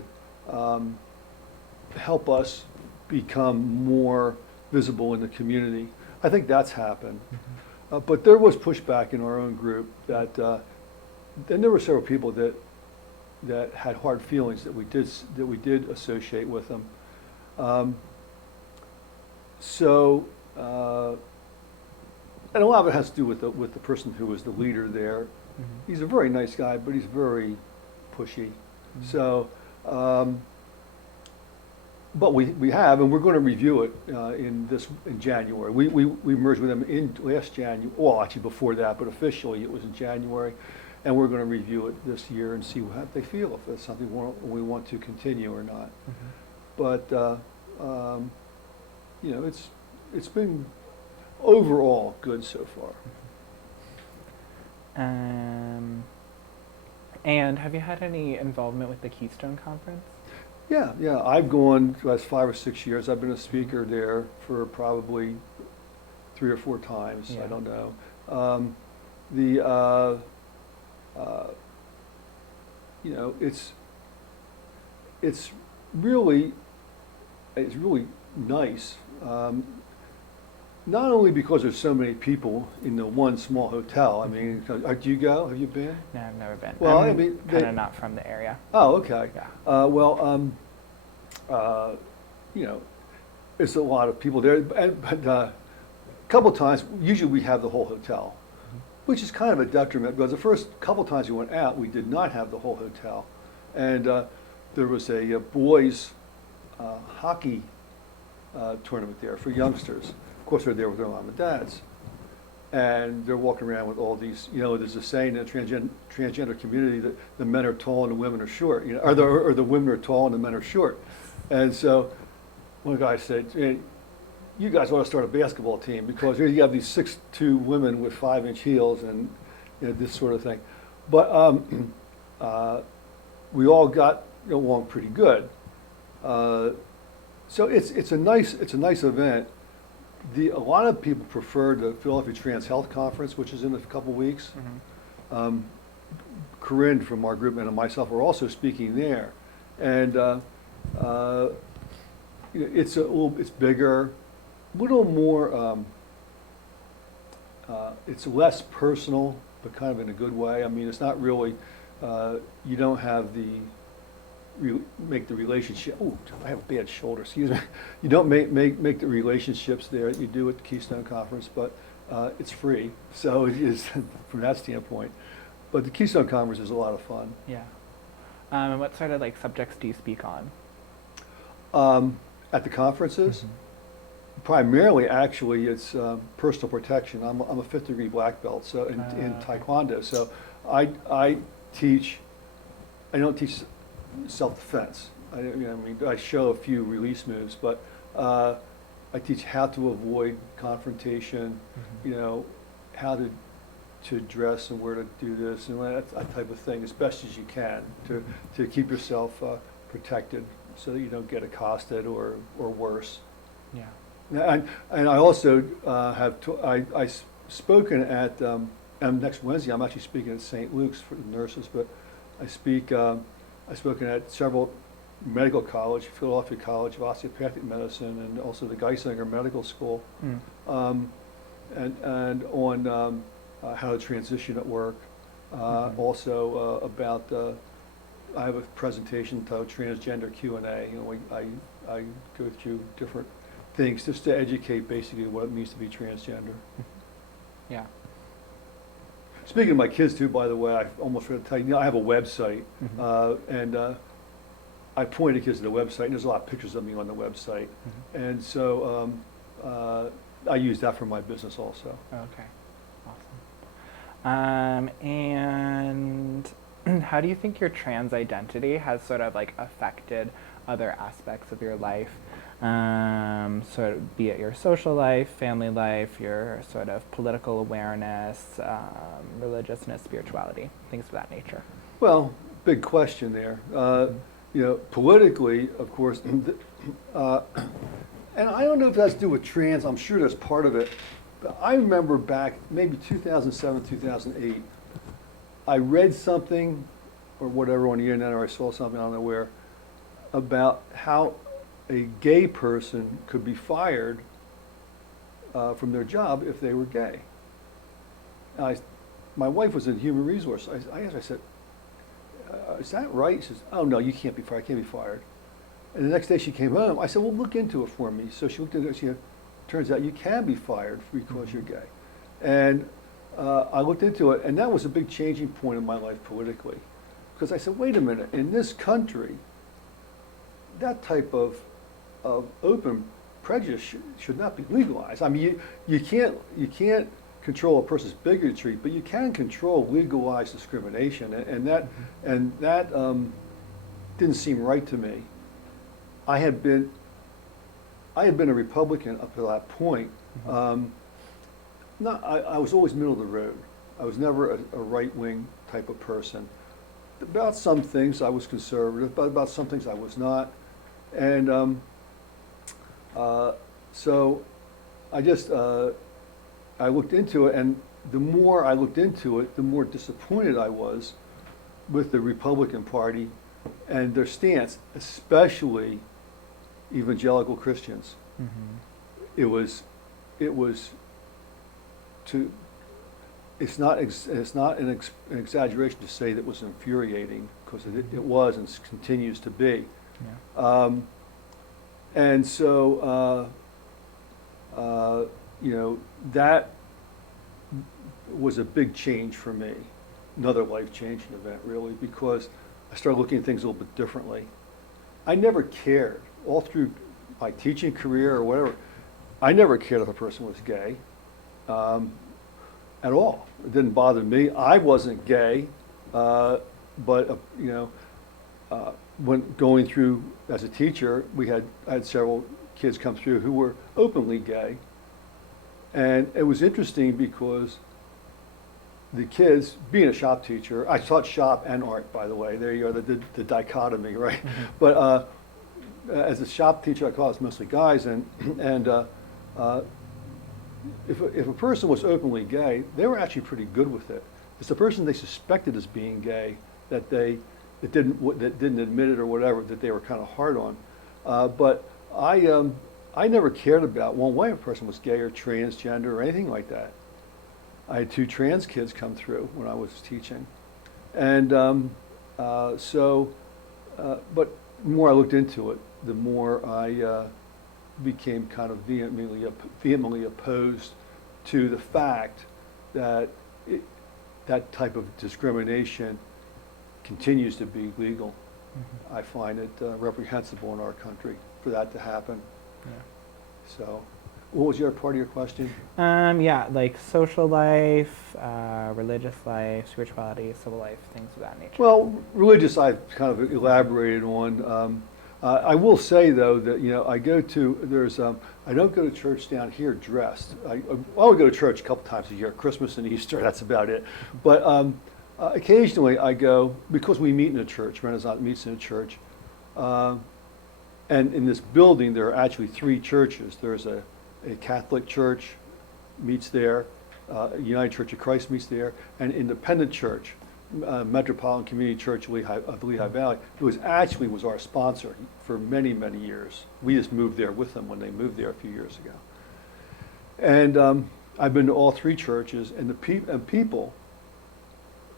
help us become more visible in the community. I think that's happened. But there was pushback in our own group that, and there were several people that had hard feelings that we did associate with them. And a lot of it has to do with the person who was the leader there. He's a very nice guy, but he's very pushy. So, but we have, and we're going to review it in January. We merged with them in last January. Well, actually before that, but officially it was in January, and we're going to review it this year and see how they feel, if it's something we want to continue or not. But it's been overall good so far. And have you had any involvement with the Keystone Conference? Yeah. I've gone the last 5 or 6 years. I've been a speaker there for probably 3 or 4 times. Yeah. I don't know. It's really nice. Not only because there's so many people in the one small hotel. I mean, do you go? Have you been? No, I've never been. Well, I'm I mean, kind of not from the area. Oh, okay. Yeah. There's a lot of people there, but a couple times, usually we have the whole hotel, which is kind of a detriment, because the first couple times we went out, we did not have the whole hotel. And there was a boys hockey tournament there for youngsters. Of course, they're there with their mom and dads. And they're walking around with all these, there's a saying in the transgender community that the men are tall and the women are short, or the women are tall and the men are short. And so one guy said, hey, you guys ought to start a basketball team, because you have these 6'2" women with 5-inch heels and this sort of thing. But we all got along pretty good. So it's a nice event. A lot of people prefer the Philadelphia Trans Health Conference, which is in a couple weeks. Corinne from our group and myself are also speaking there, and it's bigger, a little more. It's less personal, but kind of in a good way. I mean, it's not really. You don't have make the relationship. Oh, I have a bad shoulder. Excuse me. You don't make the relationships there that you do at the Keystone Conference, but it's free, so it is from that standpoint. But the Keystone Conference is a lot of fun. Yeah. And what sort of subjects do you speak on? At the conferences, primarily, actually, it's personal protection. I'm a 5th degree black belt, so in Taekwondo. So I teach. I don't teach self-defense. I show a few release moves, but I teach how to avoid confrontation, how to dress and where to do this and that type of thing as best as you can to keep yourself protected so that you don't get accosted or worse. Yeah. And I also I've spoken at, and next Wednesday I'm actually speaking at St. Luke's for the nurses, but I've spoken at several medical college, Philadelphia College of Osteopathic Medicine, and also the Geisinger Medical School, and on how to transition at work. Also about, I have a presentation titled Transgender Q&A. I go through different things just to educate basically what it means to be transgender. Yeah. Speaking of my kids too, by the way, I almost forgot to tell you, I have a website, and I point the kids to the website, and there's a lot of pictures of me on the website. And so I use that for my business also. Okay, awesome. And how do you think your trans identity has sort of affected other aspects of your life? Sort of be it your social life, family life, your sort of political awareness, religiousness, spirituality, things of that nature. Well, big question there. Politically, of course, And I don't know if that's to do with trans, I'm sure that's part of it. But I remember back, maybe 2007, 2008, I read something or whatever on the internet, or I saw something, I don't know where, about how a gay person could be fired from their job if they were gay. And my wife was in human resource. I asked, I said, is that right? She says, oh no, you can't be fired, I can't be fired. And the next day she came home. I said, well, look into it for me. So she looked into it. She said, turns out you can be fired because you're gay. And I looked into it, and that was a big changing point in my life politically. Because I said, wait a minute, in this country, that type of open prejudice should not be legalized. I mean, you can't control a person's bigotry, but you can control legalized discrimination, and that didn't seem right to me. I had been a Republican up to that point. I was always middle of the road. I was never a right-wing type of person. About some things I was conservative, but about some things I was not. And so I just, I looked into it, and the more I looked into it, the more disappointed I was with the Republican Party and their stance, especially evangelical Christians. Mm-hmm. It's not an exaggeration to say that it was infuriating, because it was and continues to be. Yeah. And so, that was a big change for me, another life-changing event, really, because I started looking at things a little bit differently. I never cared, all through my teaching career or whatever, I never cared if a person was gay at all. It didn't bother me. I wasn't gay, but when going through as a teacher, I had several kids come through who were openly gay. And it was interesting because the kids, being a shop teacher, I taught shop and art, by the way. There you are, the dichotomy, right? Mm-hmm. But as a shop teacher, I taught mostly guys, and if a person was openly gay, they were actually pretty good with it. It's the person they suspected as being gay that didn't admit it or whatever, that they were kind of hard on. But I never cared about one way if a person was gay or transgender or anything like that. I had 2 trans kids come through when I was teaching. And but the more I looked into it, the more I became kind of vehemently opposed to the fact that that type of discrimination continues to be legal. Mm-hmm. I find it reprehensible in our country for that to happen. Yeah. So, what was your part of your question? Yeah, like social life, religious life, spirituality, civil life, things of that nature. Well, religious I've kind of elaborated on. I will say though that I don't go to church down here dressed. I would go to church a couple times a year, Christmas and Easter. That's about it. But occasionally I go because we meet in a church. Renaissance meets in a church, and in this building there are actually 3 churches. There's a Catholic church meets there, United Church of Christ meets there, and independent church, Metropolitan Community Church of Lehigh Valley, who was our sponsor for many, many years. We just moved there with them when they moved there a few years ago. And I've been to all 3 churches, and people,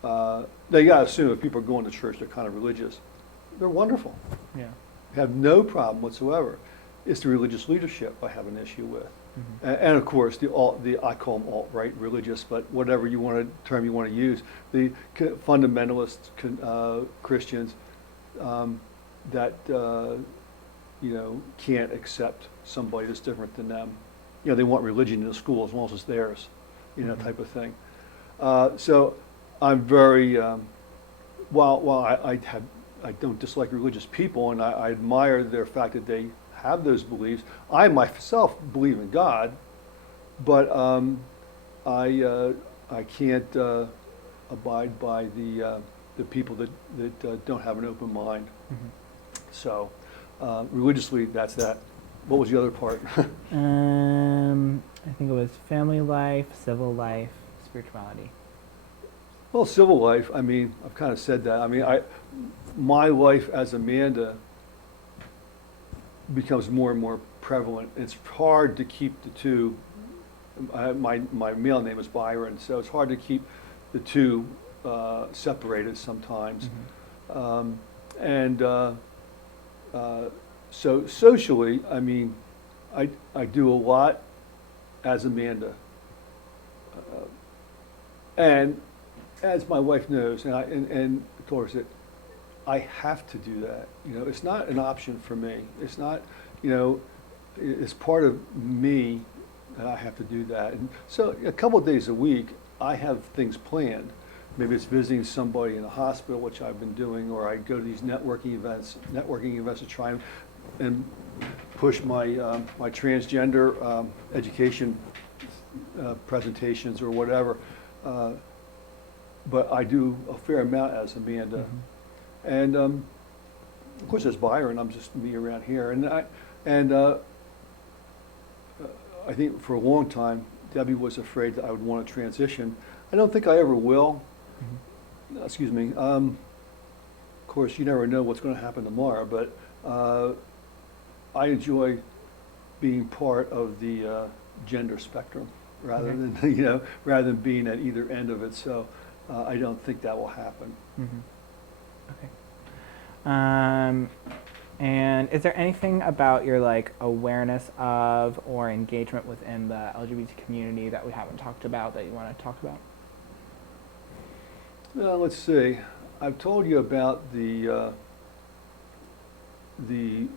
they gotta assume if people are going to church, they're kind of religious. They're wonderful. Yeah. Have no problem whatsoever. It's the religious leadership I have an issue with. Mm-hmm. And of course, I call them alt-right religious, but whatever term you want to use, the fundamentalist Christians that can't accept somebody that's different than them. They want religion in the school as long as it's theirs, Mm-hmm. type of thing. So I'm very while I don't dislike religious people, and I admire their fact that they have those beliefs. I myself believe in God, but I can't abide by the people that don't have an open mind. Mm-hmm. So religiously, that's that. What was the other part? I think it was family life, civil life, spirituality. Well, civil life, I mean, I've kind of said that. I mean, my life as Amanda becomes more and more prevalent. It's hard to keep the two. My male name is Byron, so it's hard to keep the two separated sometimes. And so socially, I mean, I do a lot as Amanda. And as my wife knows, and of course, I have to do that. You know, it's not an option for me. It's not, you know, it's part of me that I have to do that. And so a couple of days a week, I have things planned. Maybe it's visiting somebody in a hospital, which I've been doing, or I go to these networking events to try and push my my transgender education presentations or whatever. But I do a fair amount as Amanda. And of course, as Byron, I'm just me around here. And I think for a long time, Debbie was afraid that I would want to transition. I don't think I ever will. Excuse me. Of course, you never know what's going to happen tomorrow, but I enjoy being part of the gender spectrum rather than rather than being at either end of it. So I don't think that will happen. Okay. And is there anything about your like awareness of or engagement within the LGBT community that we haven't talked about that you want to talk about? Well, let's see. I've told you about the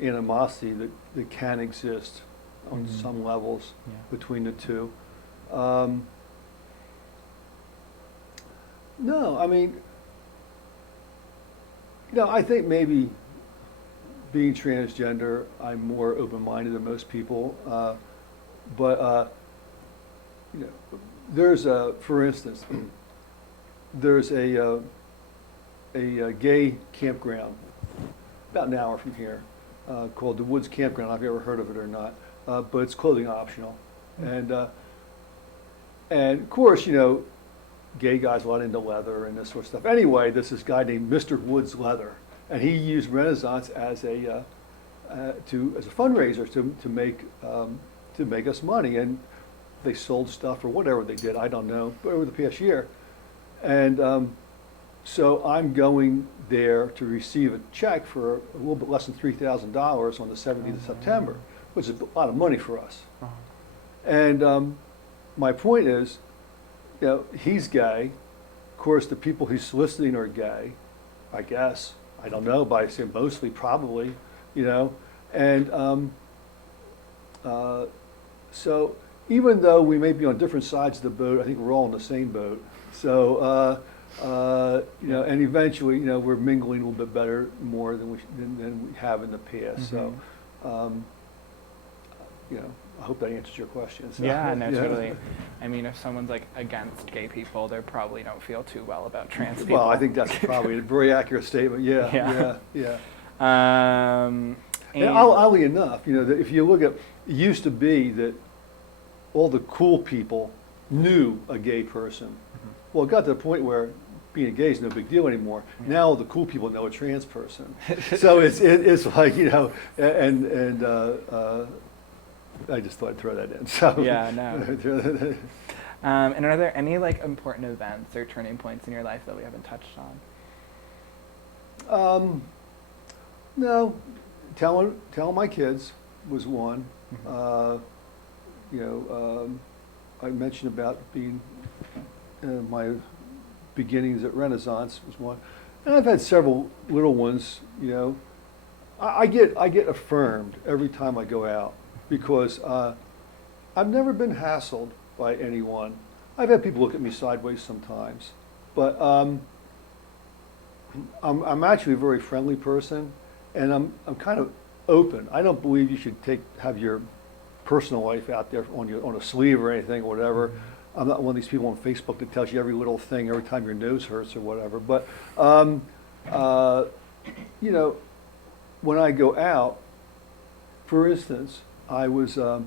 animosity that can exist on some levels between the two. No, I mean, I think maybe being transgender, I'm more open-minded than most people. But there's for instance, there's a gay campground about an hour from here called the Woods Campground. I've never heard of it or not, but it's clothing optional, and of course, gay guys a lot into leather and this sort of stuff. Anyway, there's this guy named Mr. Woods Leather, and he used Renaissance as a fundraiser to make us money, and they sold stuff or whatever they did. I don't know, but over the past year, and so I'm going there to receive a check for a little bit less than $3,000 on the 17th of September, which is a lot of money for us. And my point is, he's gay. Of course, the people he's soliciting are gay, I guess. I don't know, but I say mostly, probably, And so even though we may be on different sides of the boat, I think we're all in the same boat. So, and eventually, we're mingling a little bit better, more than we have in the past. So, I hope that answers your question. So, yeah, no, totally. I mean, if someone's like against gay people, they probably don't feel too well about trans people. Well, I think that's probably a very accurate statement. Yeah. And oddly enough, if you look at, it used to be that all the cool people knew a gay person. Well, it got to the point where being gay is no big deal anymore. Now the cool people know a trans person. So it's like, I just thought I'd throw that in. So yeah, no. And are there any like important events or turning points in your life that we haven't touched on? No, telling my kids was one. I mentioned about being my beginnings at Renaissance was one, and I've had several little ones. I get affirmed every time I go out, because I've never been hassled by anyone. I've had people look at me sideways sometimes, but I'm actually a very friendly person, and I'm kind of open. I don't believe you should have your personal life out there on a sleeve or anything or whatever. I'm not one of these people on Facebook that tells you every little thing every time your nose hurts or whatever. But when I go out, for instance, I was, I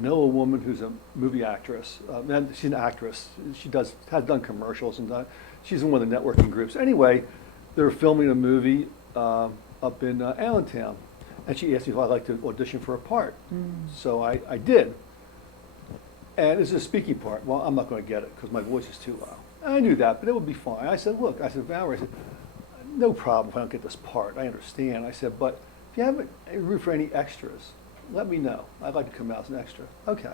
know a woman who's a movie actress, and she's an actress. She has done commercials and she's in one of the networking groups. Anyway, they were filming a movie up in Allentown, and she asked me if I'd like to audition for a part. So I did. And it's a speaking part. Well, I'm not going to get it because my voice is too low. I knew that, but it would be fine. I said, look, I said, Valerie, I said, no problem if I don't get this part. I understand. I said, but if you have room for any extras, let me know. I'd like to come out as an extra. Okay.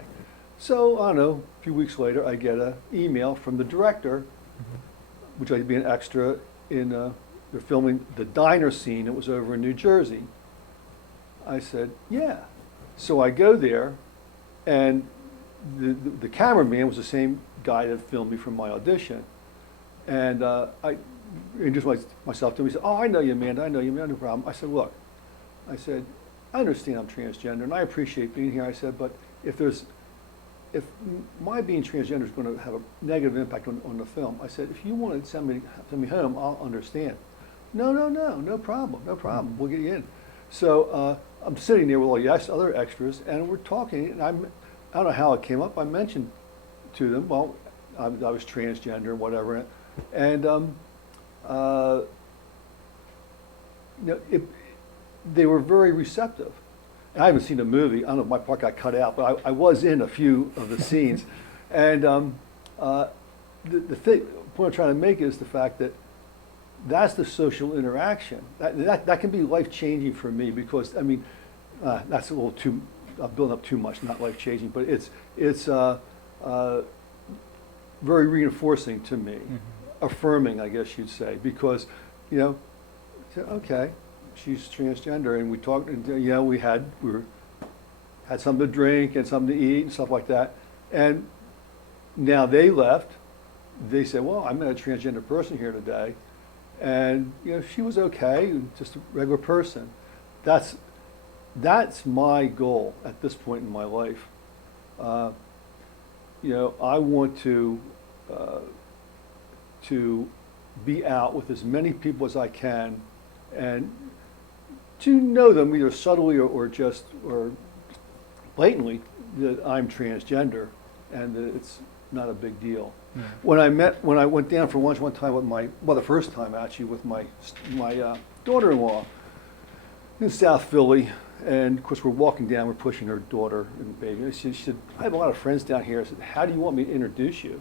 So, I don't know, a few weeks later, I get an email from the director, which I'd be an extra in, they're filming the diner scene that was over in New Jersey. I said, yeah. So I go there, and the cameraman was the same guy that filmed me from my audition. And I introduced myself to him. He said, oh, I know you, Amanda. I know you, man. No problem. I said, look, I said, I understand I'm transgender, and I appreciate being here. I said, but if my being transgender is going to have a negative impact on the film, I said, if you want to send me home, I'll understand. No problem. We'll get you in. So I'm sitting there with all the other extras, and we're talking, and I don't know how it came up. I mentioned to them, well, I was transgender and whatever, and they were very receptive. And I haven't seen the movie. I don't know if my part got cut out, but I was in a few of the scenes. And the point I'm trying to make is the fact that that's the social interaction. That can be life-changing for me because, I mean, that's a little too, I'm building up too much, not life-changing, but it's very reinforcing to me, affirming, I guess you'd say, because, you know, okay, she's transgender, and we talked, and we had something to drink and something to eat and stuff like that, and now they left. They said, well, I met a transgender person here today, and she was okay, just a regular person. That's my goal at this point in my life. I want to be out with as many people as I can, and to know them either subtly or blatantly that I'm transgender, and that it's not a big deal. Yeah. When I went down for lunch one time with the first time actually with my daughter-in-law in South Philly, and of course we're walking down, we're pushing her daughter and the baby. And she said, I have a lot of friends down here. I said, how do you want me to introduce you?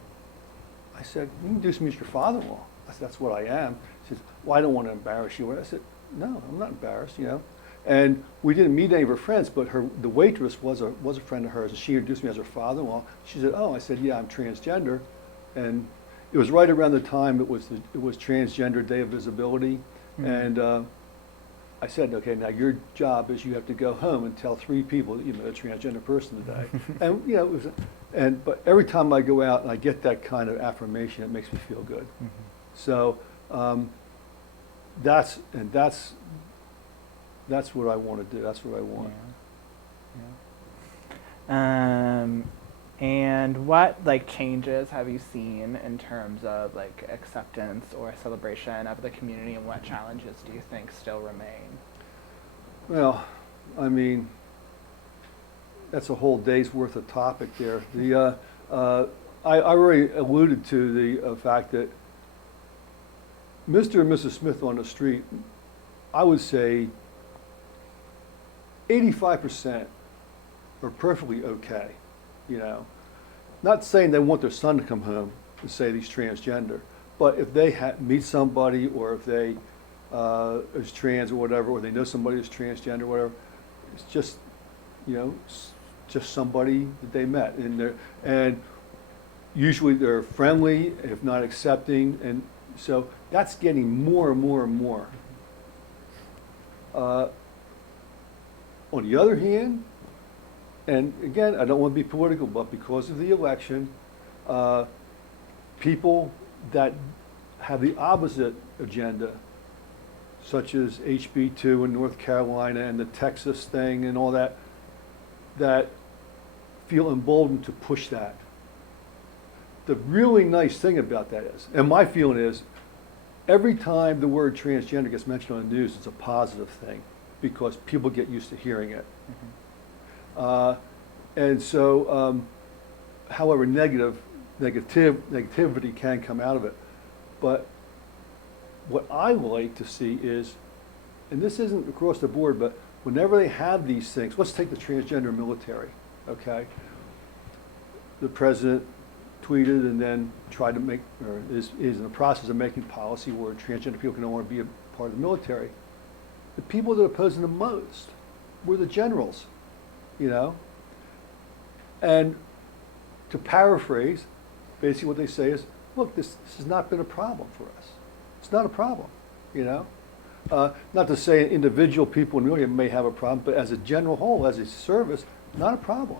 I said, you can introduce me as your father-in-law. I said, that's what I am. She said, well, I don't want to embarrass you. I said, no, I'm not embarrassed, And we didn't meet any of her friends, but the waitress was a friend of hers, and she introduced me as her father-in-law. She said, oh, I said, yeah, I'm transgender. And it was right around the time it was Transgender Day of Visibility. Mm-hmm. And I said, okay, now your job is you have to go home and tell 3 people that you met a transgender person today. And but every time I go out and I get that kind of affirmation, it makes me feel good. Mm-hmm. So that's what I want to do. That's what I want. Yeah. And what changes have you seen in terms of acceptance or celebration of the community, and what challenges do you think still remain? Well, I mean, that's a whole day's worth of topic there. I already alluded to the fact that Mr. and Mrs. Smith on the street, I would say 85% are perfectly okay. Not saying they want their son to come home and say he's transgender, but if they meet somebody, or if they is trans or whatever, or they know somebody who's transgender or whatever, it's just just somebody that they met, and usually they're friendly, if not accepting, and so that's getting more and more and more. On the other hand, and again, I don't want to be political, but because of the election, people that have the opposite agenda, such as HB2 in North Carolina and the Texas thing and all that, that feel emboldened to push that. The really nice thing about that is, and my feeling is, every time the word transgender gets mentioned on the news, it's a positive thing, because people get used to hearing it. Mm-hmm. And so, however, negativity can come out of it. But what I like to see is, and this isn't across the board, but whenever they have these things, let's take the transgender military, okay? The president tweeted and then tried to make, or is in the process of making policy where transgender people can no longer be a part of the military. The people that opposed them the most were the generals, you know? And to paraphrase, basically what they say is, look, this has not been a problem for us. It's not a problem, you know? Not to say individual people in the military may have a problem, but as a general whole, as a service, not a problem.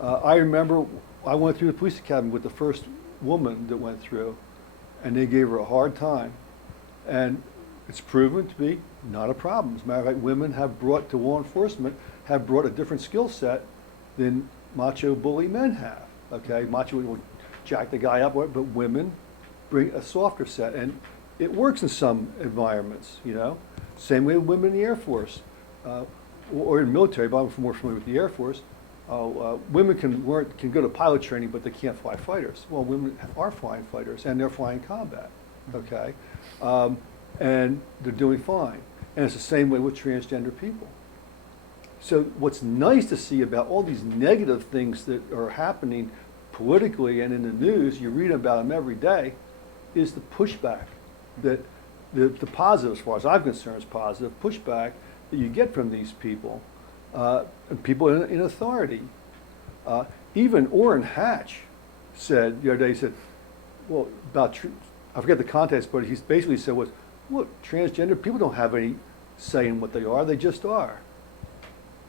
I remember I went through the police academy with the first woman that went through, and they gave her a hard time. And it's proven to be not a problem. As a matter of fact, women have brought to law enforcement, have brought a different skill set than macho bully men have. Okay, macho will jack the guy up, but women bring a softer set, and it works in some environments, you know. Same way with women in the Air Force, or in military, but I'm more familiar with the Air Force. Women can go to pilot training, but they can't fly fighters. Well, women are flying fighters, and they're flying combat, okay? And they're doing fine. And it's the same way with transgender people. So what's nice to see about all these negative things that are happening politically and in the news, you read about them every day, is the pushback that the positive, as far as I'm concerned, is positive pushback that you get from these people, and people in authority. Even Orrin Hatch said the other day, he said, well, about, I forget the context, but he basically said was, look, transgender people don't have any say in what they are, they just are.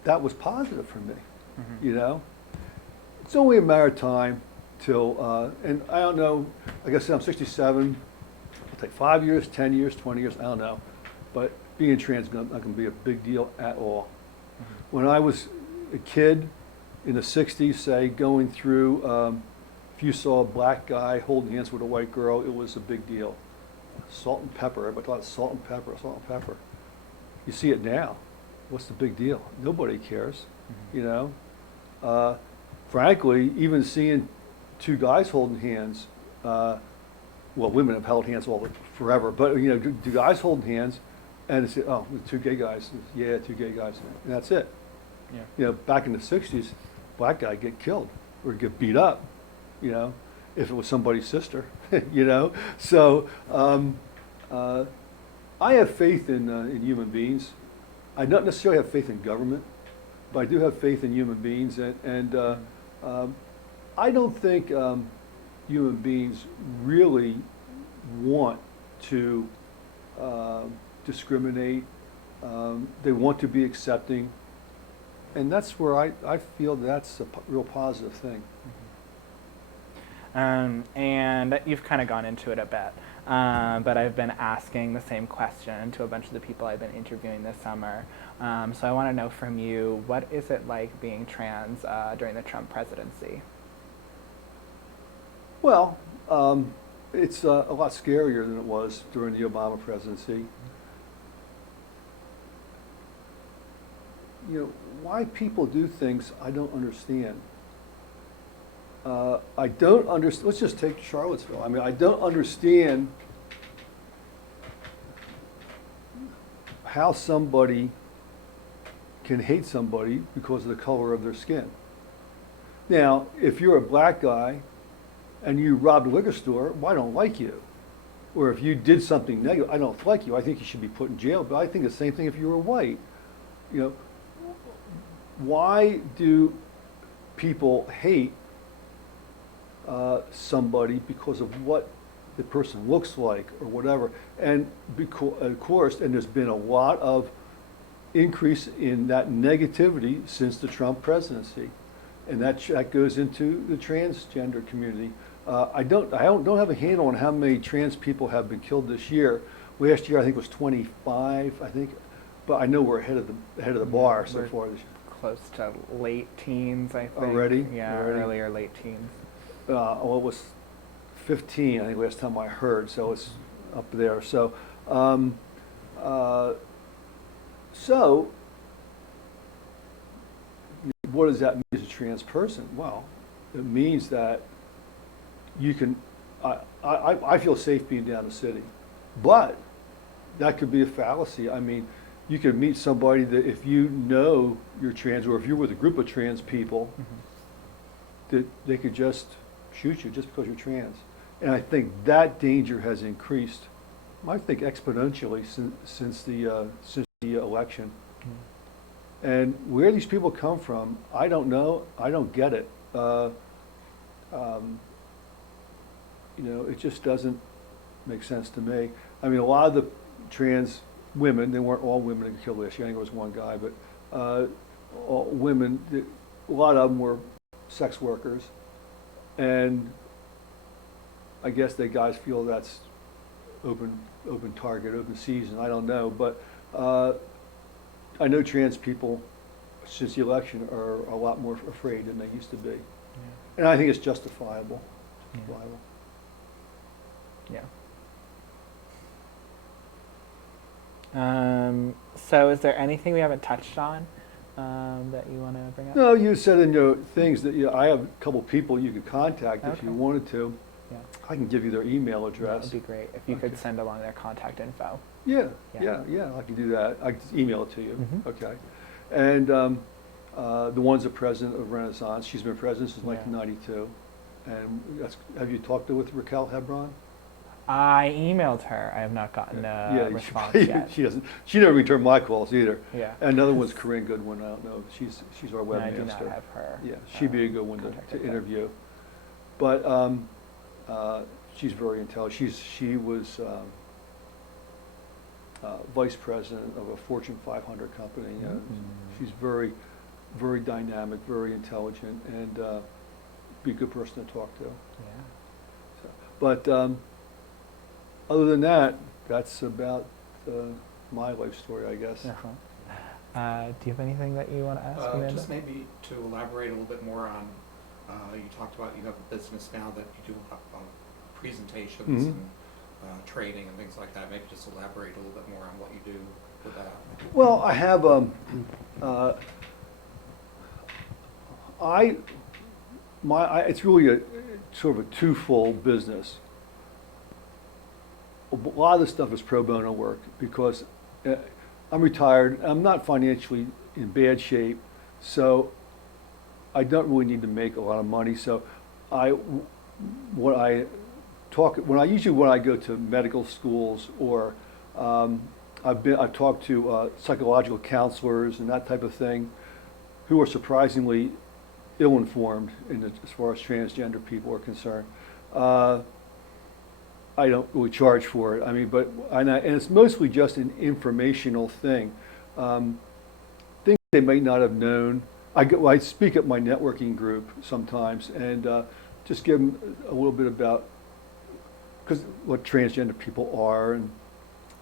That was positive for me, you know? It's only a matter of time till, and I don't know, like I said, I'm 67, it'll take 5 years, 10 years, 20 years, I don't know. But being trans is not going to be a big deal at all. When I was a kid in the 60s, say, going through, if you saw a black guy holding hands with a white girl, it was a big deal. Salt and pepper, everybody thought salt and pepper, salt and pepper. You see it now. What's the big deal? Nobody cares, you know? Frankly, even seeing two guys holding hands, well, women have held hands forever, but you know, do guys holding hands, and it's, oh, two gay guys, yeah, two gay guys, and that's it. Yeah. You know, back in the 60s, black guy get killed or get beat up, you know, if it was somebody's sister, you know. So I have faith in human beings. I don't necessarily have faith in government, but I do have faith in human beings, and I don't think human beings really want to discriminate. They want to be accepting, and that's where I feel that's a real positive thing. And you've kind of gone into it a bit, but I've been asking the same question to a bunch of the people I've been interviewing this summer. So I want to know from you, what is it like being trans during the Trump presidency? Well, it's a lot scarier than it was during the Obama presidency. You know, why people do things, I don't understand. I don't understand, let's just take Charlottesville. I mean, I don't understand how somebody can hate somebody because of the color of their skin. Now, if you're a black guy and you robbed a liquor store, well, I don't like you. Or if you did something negative, I don't like you. I think you should be put in jail. But I think the same thing if you were white. You know, why do people hate somebody because of what the person looks like or whatever? And of course, and there's been a lot of increase in that negativity since the Trump presidency, and that goes into the transgender community. I don't have a handle on how many trans people have been killed this year. Last year I think it was 25, I think, but I know we're ahead of the bar so far this year. Close to late teens, I think. Already? Yeah, Already? early or late teens. Well, it was 15, I think, last time I heard, so it's up there. So, what does that mean as a trans person? Well, it means that you can, I feel safe being down the city, but that could be a fallacy. I mean, you could meet somebody that if you know you're trans, or if you're with a group of trans people, that they could just shoot you just because you're trans. And I think that danger has increased, I think exponentially since the election. And where these people come from, I don't know. I don't get it. You know, it just doesn't make sense to me. I mean, a lot of the trans women, they weren't all women that got killed last year. I think it was one guy, but all women, a lot of them were sex workers, and I guess they guys feel that's open target, open season. I don't know, but I know trans people since the election are a lot more afraid than they used to be, and I think it's justifiable. Justifiable. Yeah. So is there anything we haven't touched on that you want to bring up? No, you said in your things that I have a couple people you could contact if you wanted to. Yeah. I can give you their email That address. would be great if you could send along their contact info. Yeah, Yeah. I can do that. I can just email it to you. Mhm. Okay. And the one's the president of Renaissance. She's been president since Yeah. 1992. And have you talked with Raquel Hebron? I emailed her. I have not gotten a response yet. She doesn't. She never returned my calls either. Yeah. And another one's Corinne Goodwin. I don't know. She's our No, I do not webmaster. have her. Yeah, she'd be a good one contact to info. interview. But she's very intelligent. She was vice president of a Fortune 500 company. She's very, very dynamic, very intelligent, and be a good person to talk to. Yeah. So, but other than that, that's about my life story, I guess. Uh-huh. Do you have anything that you want to ask, Amanda? Just maybe to elaborate a little bit more on, you talked about you have a business now that you do presentations Mhm. and training and things like that. Maybe just elaborate a little bit more on what you do with that. Well, I have it's really a sort of a twofold business. A lot of the stuff is pro bono work because I'm retired. I'm not financially in bad shape, so I don't really need to make a lot of money. So when I go to medical schools or I've talked to psychological counselors and that type of thing, who are surprisingly ill-informed as far as transgender people are concerned. I don't really charge for it. I mean, and it's mostly just an informational thing. Things they might not have known. I speak at my networking group sometimes and just give them a little bit about what transgender people are, and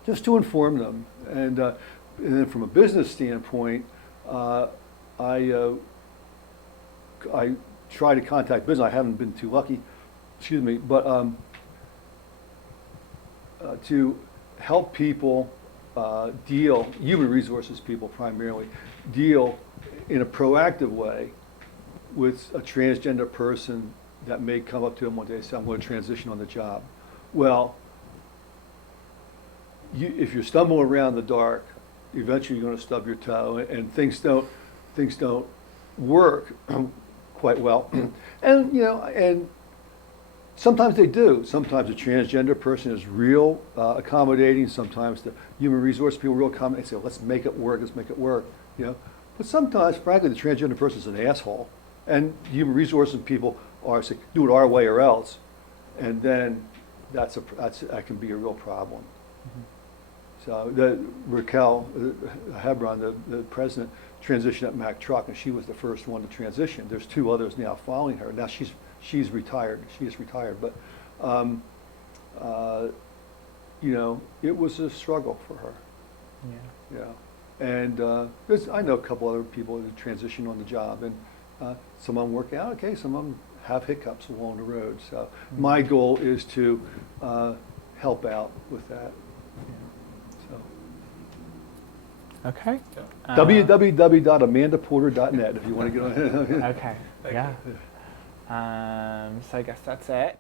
just to inform them. And then from a business standpoint, I try to contact business. I haven't been too lucky, excuse me, but to help people human resources people primarily, deal in a proactive way with a transgender person that may come up to them one day and say, I'm going to transition on the job. Well, if you're stumbling around in the dark, eventually you're going to stub your toe, and things don't work quite well. And sometimes they do. Sometimes a transgender person is real accommodating. Sometimes the human resource people are real accommodating. They say, let's make it work. But sometimes, frankly, the transgender person is an asshole, and human resources people are say, do it our way or else, and then that can be a real problem. So Raquel Hebron, the president, transitioned at Mack Truck, and she was the first one to transition. There's two others now following her. Now she's retired. She is retired, but it was a struggle for her. Yeah. Yeah. And I know a couple other people who transition on the job, and some of them work out okay, some of them have hiccups along the road. So my goal is to help out with that. So. Okay. Yeah. www.amandaporter.net if you want to get on. Okay. Thank Yeah. So I guess that's it.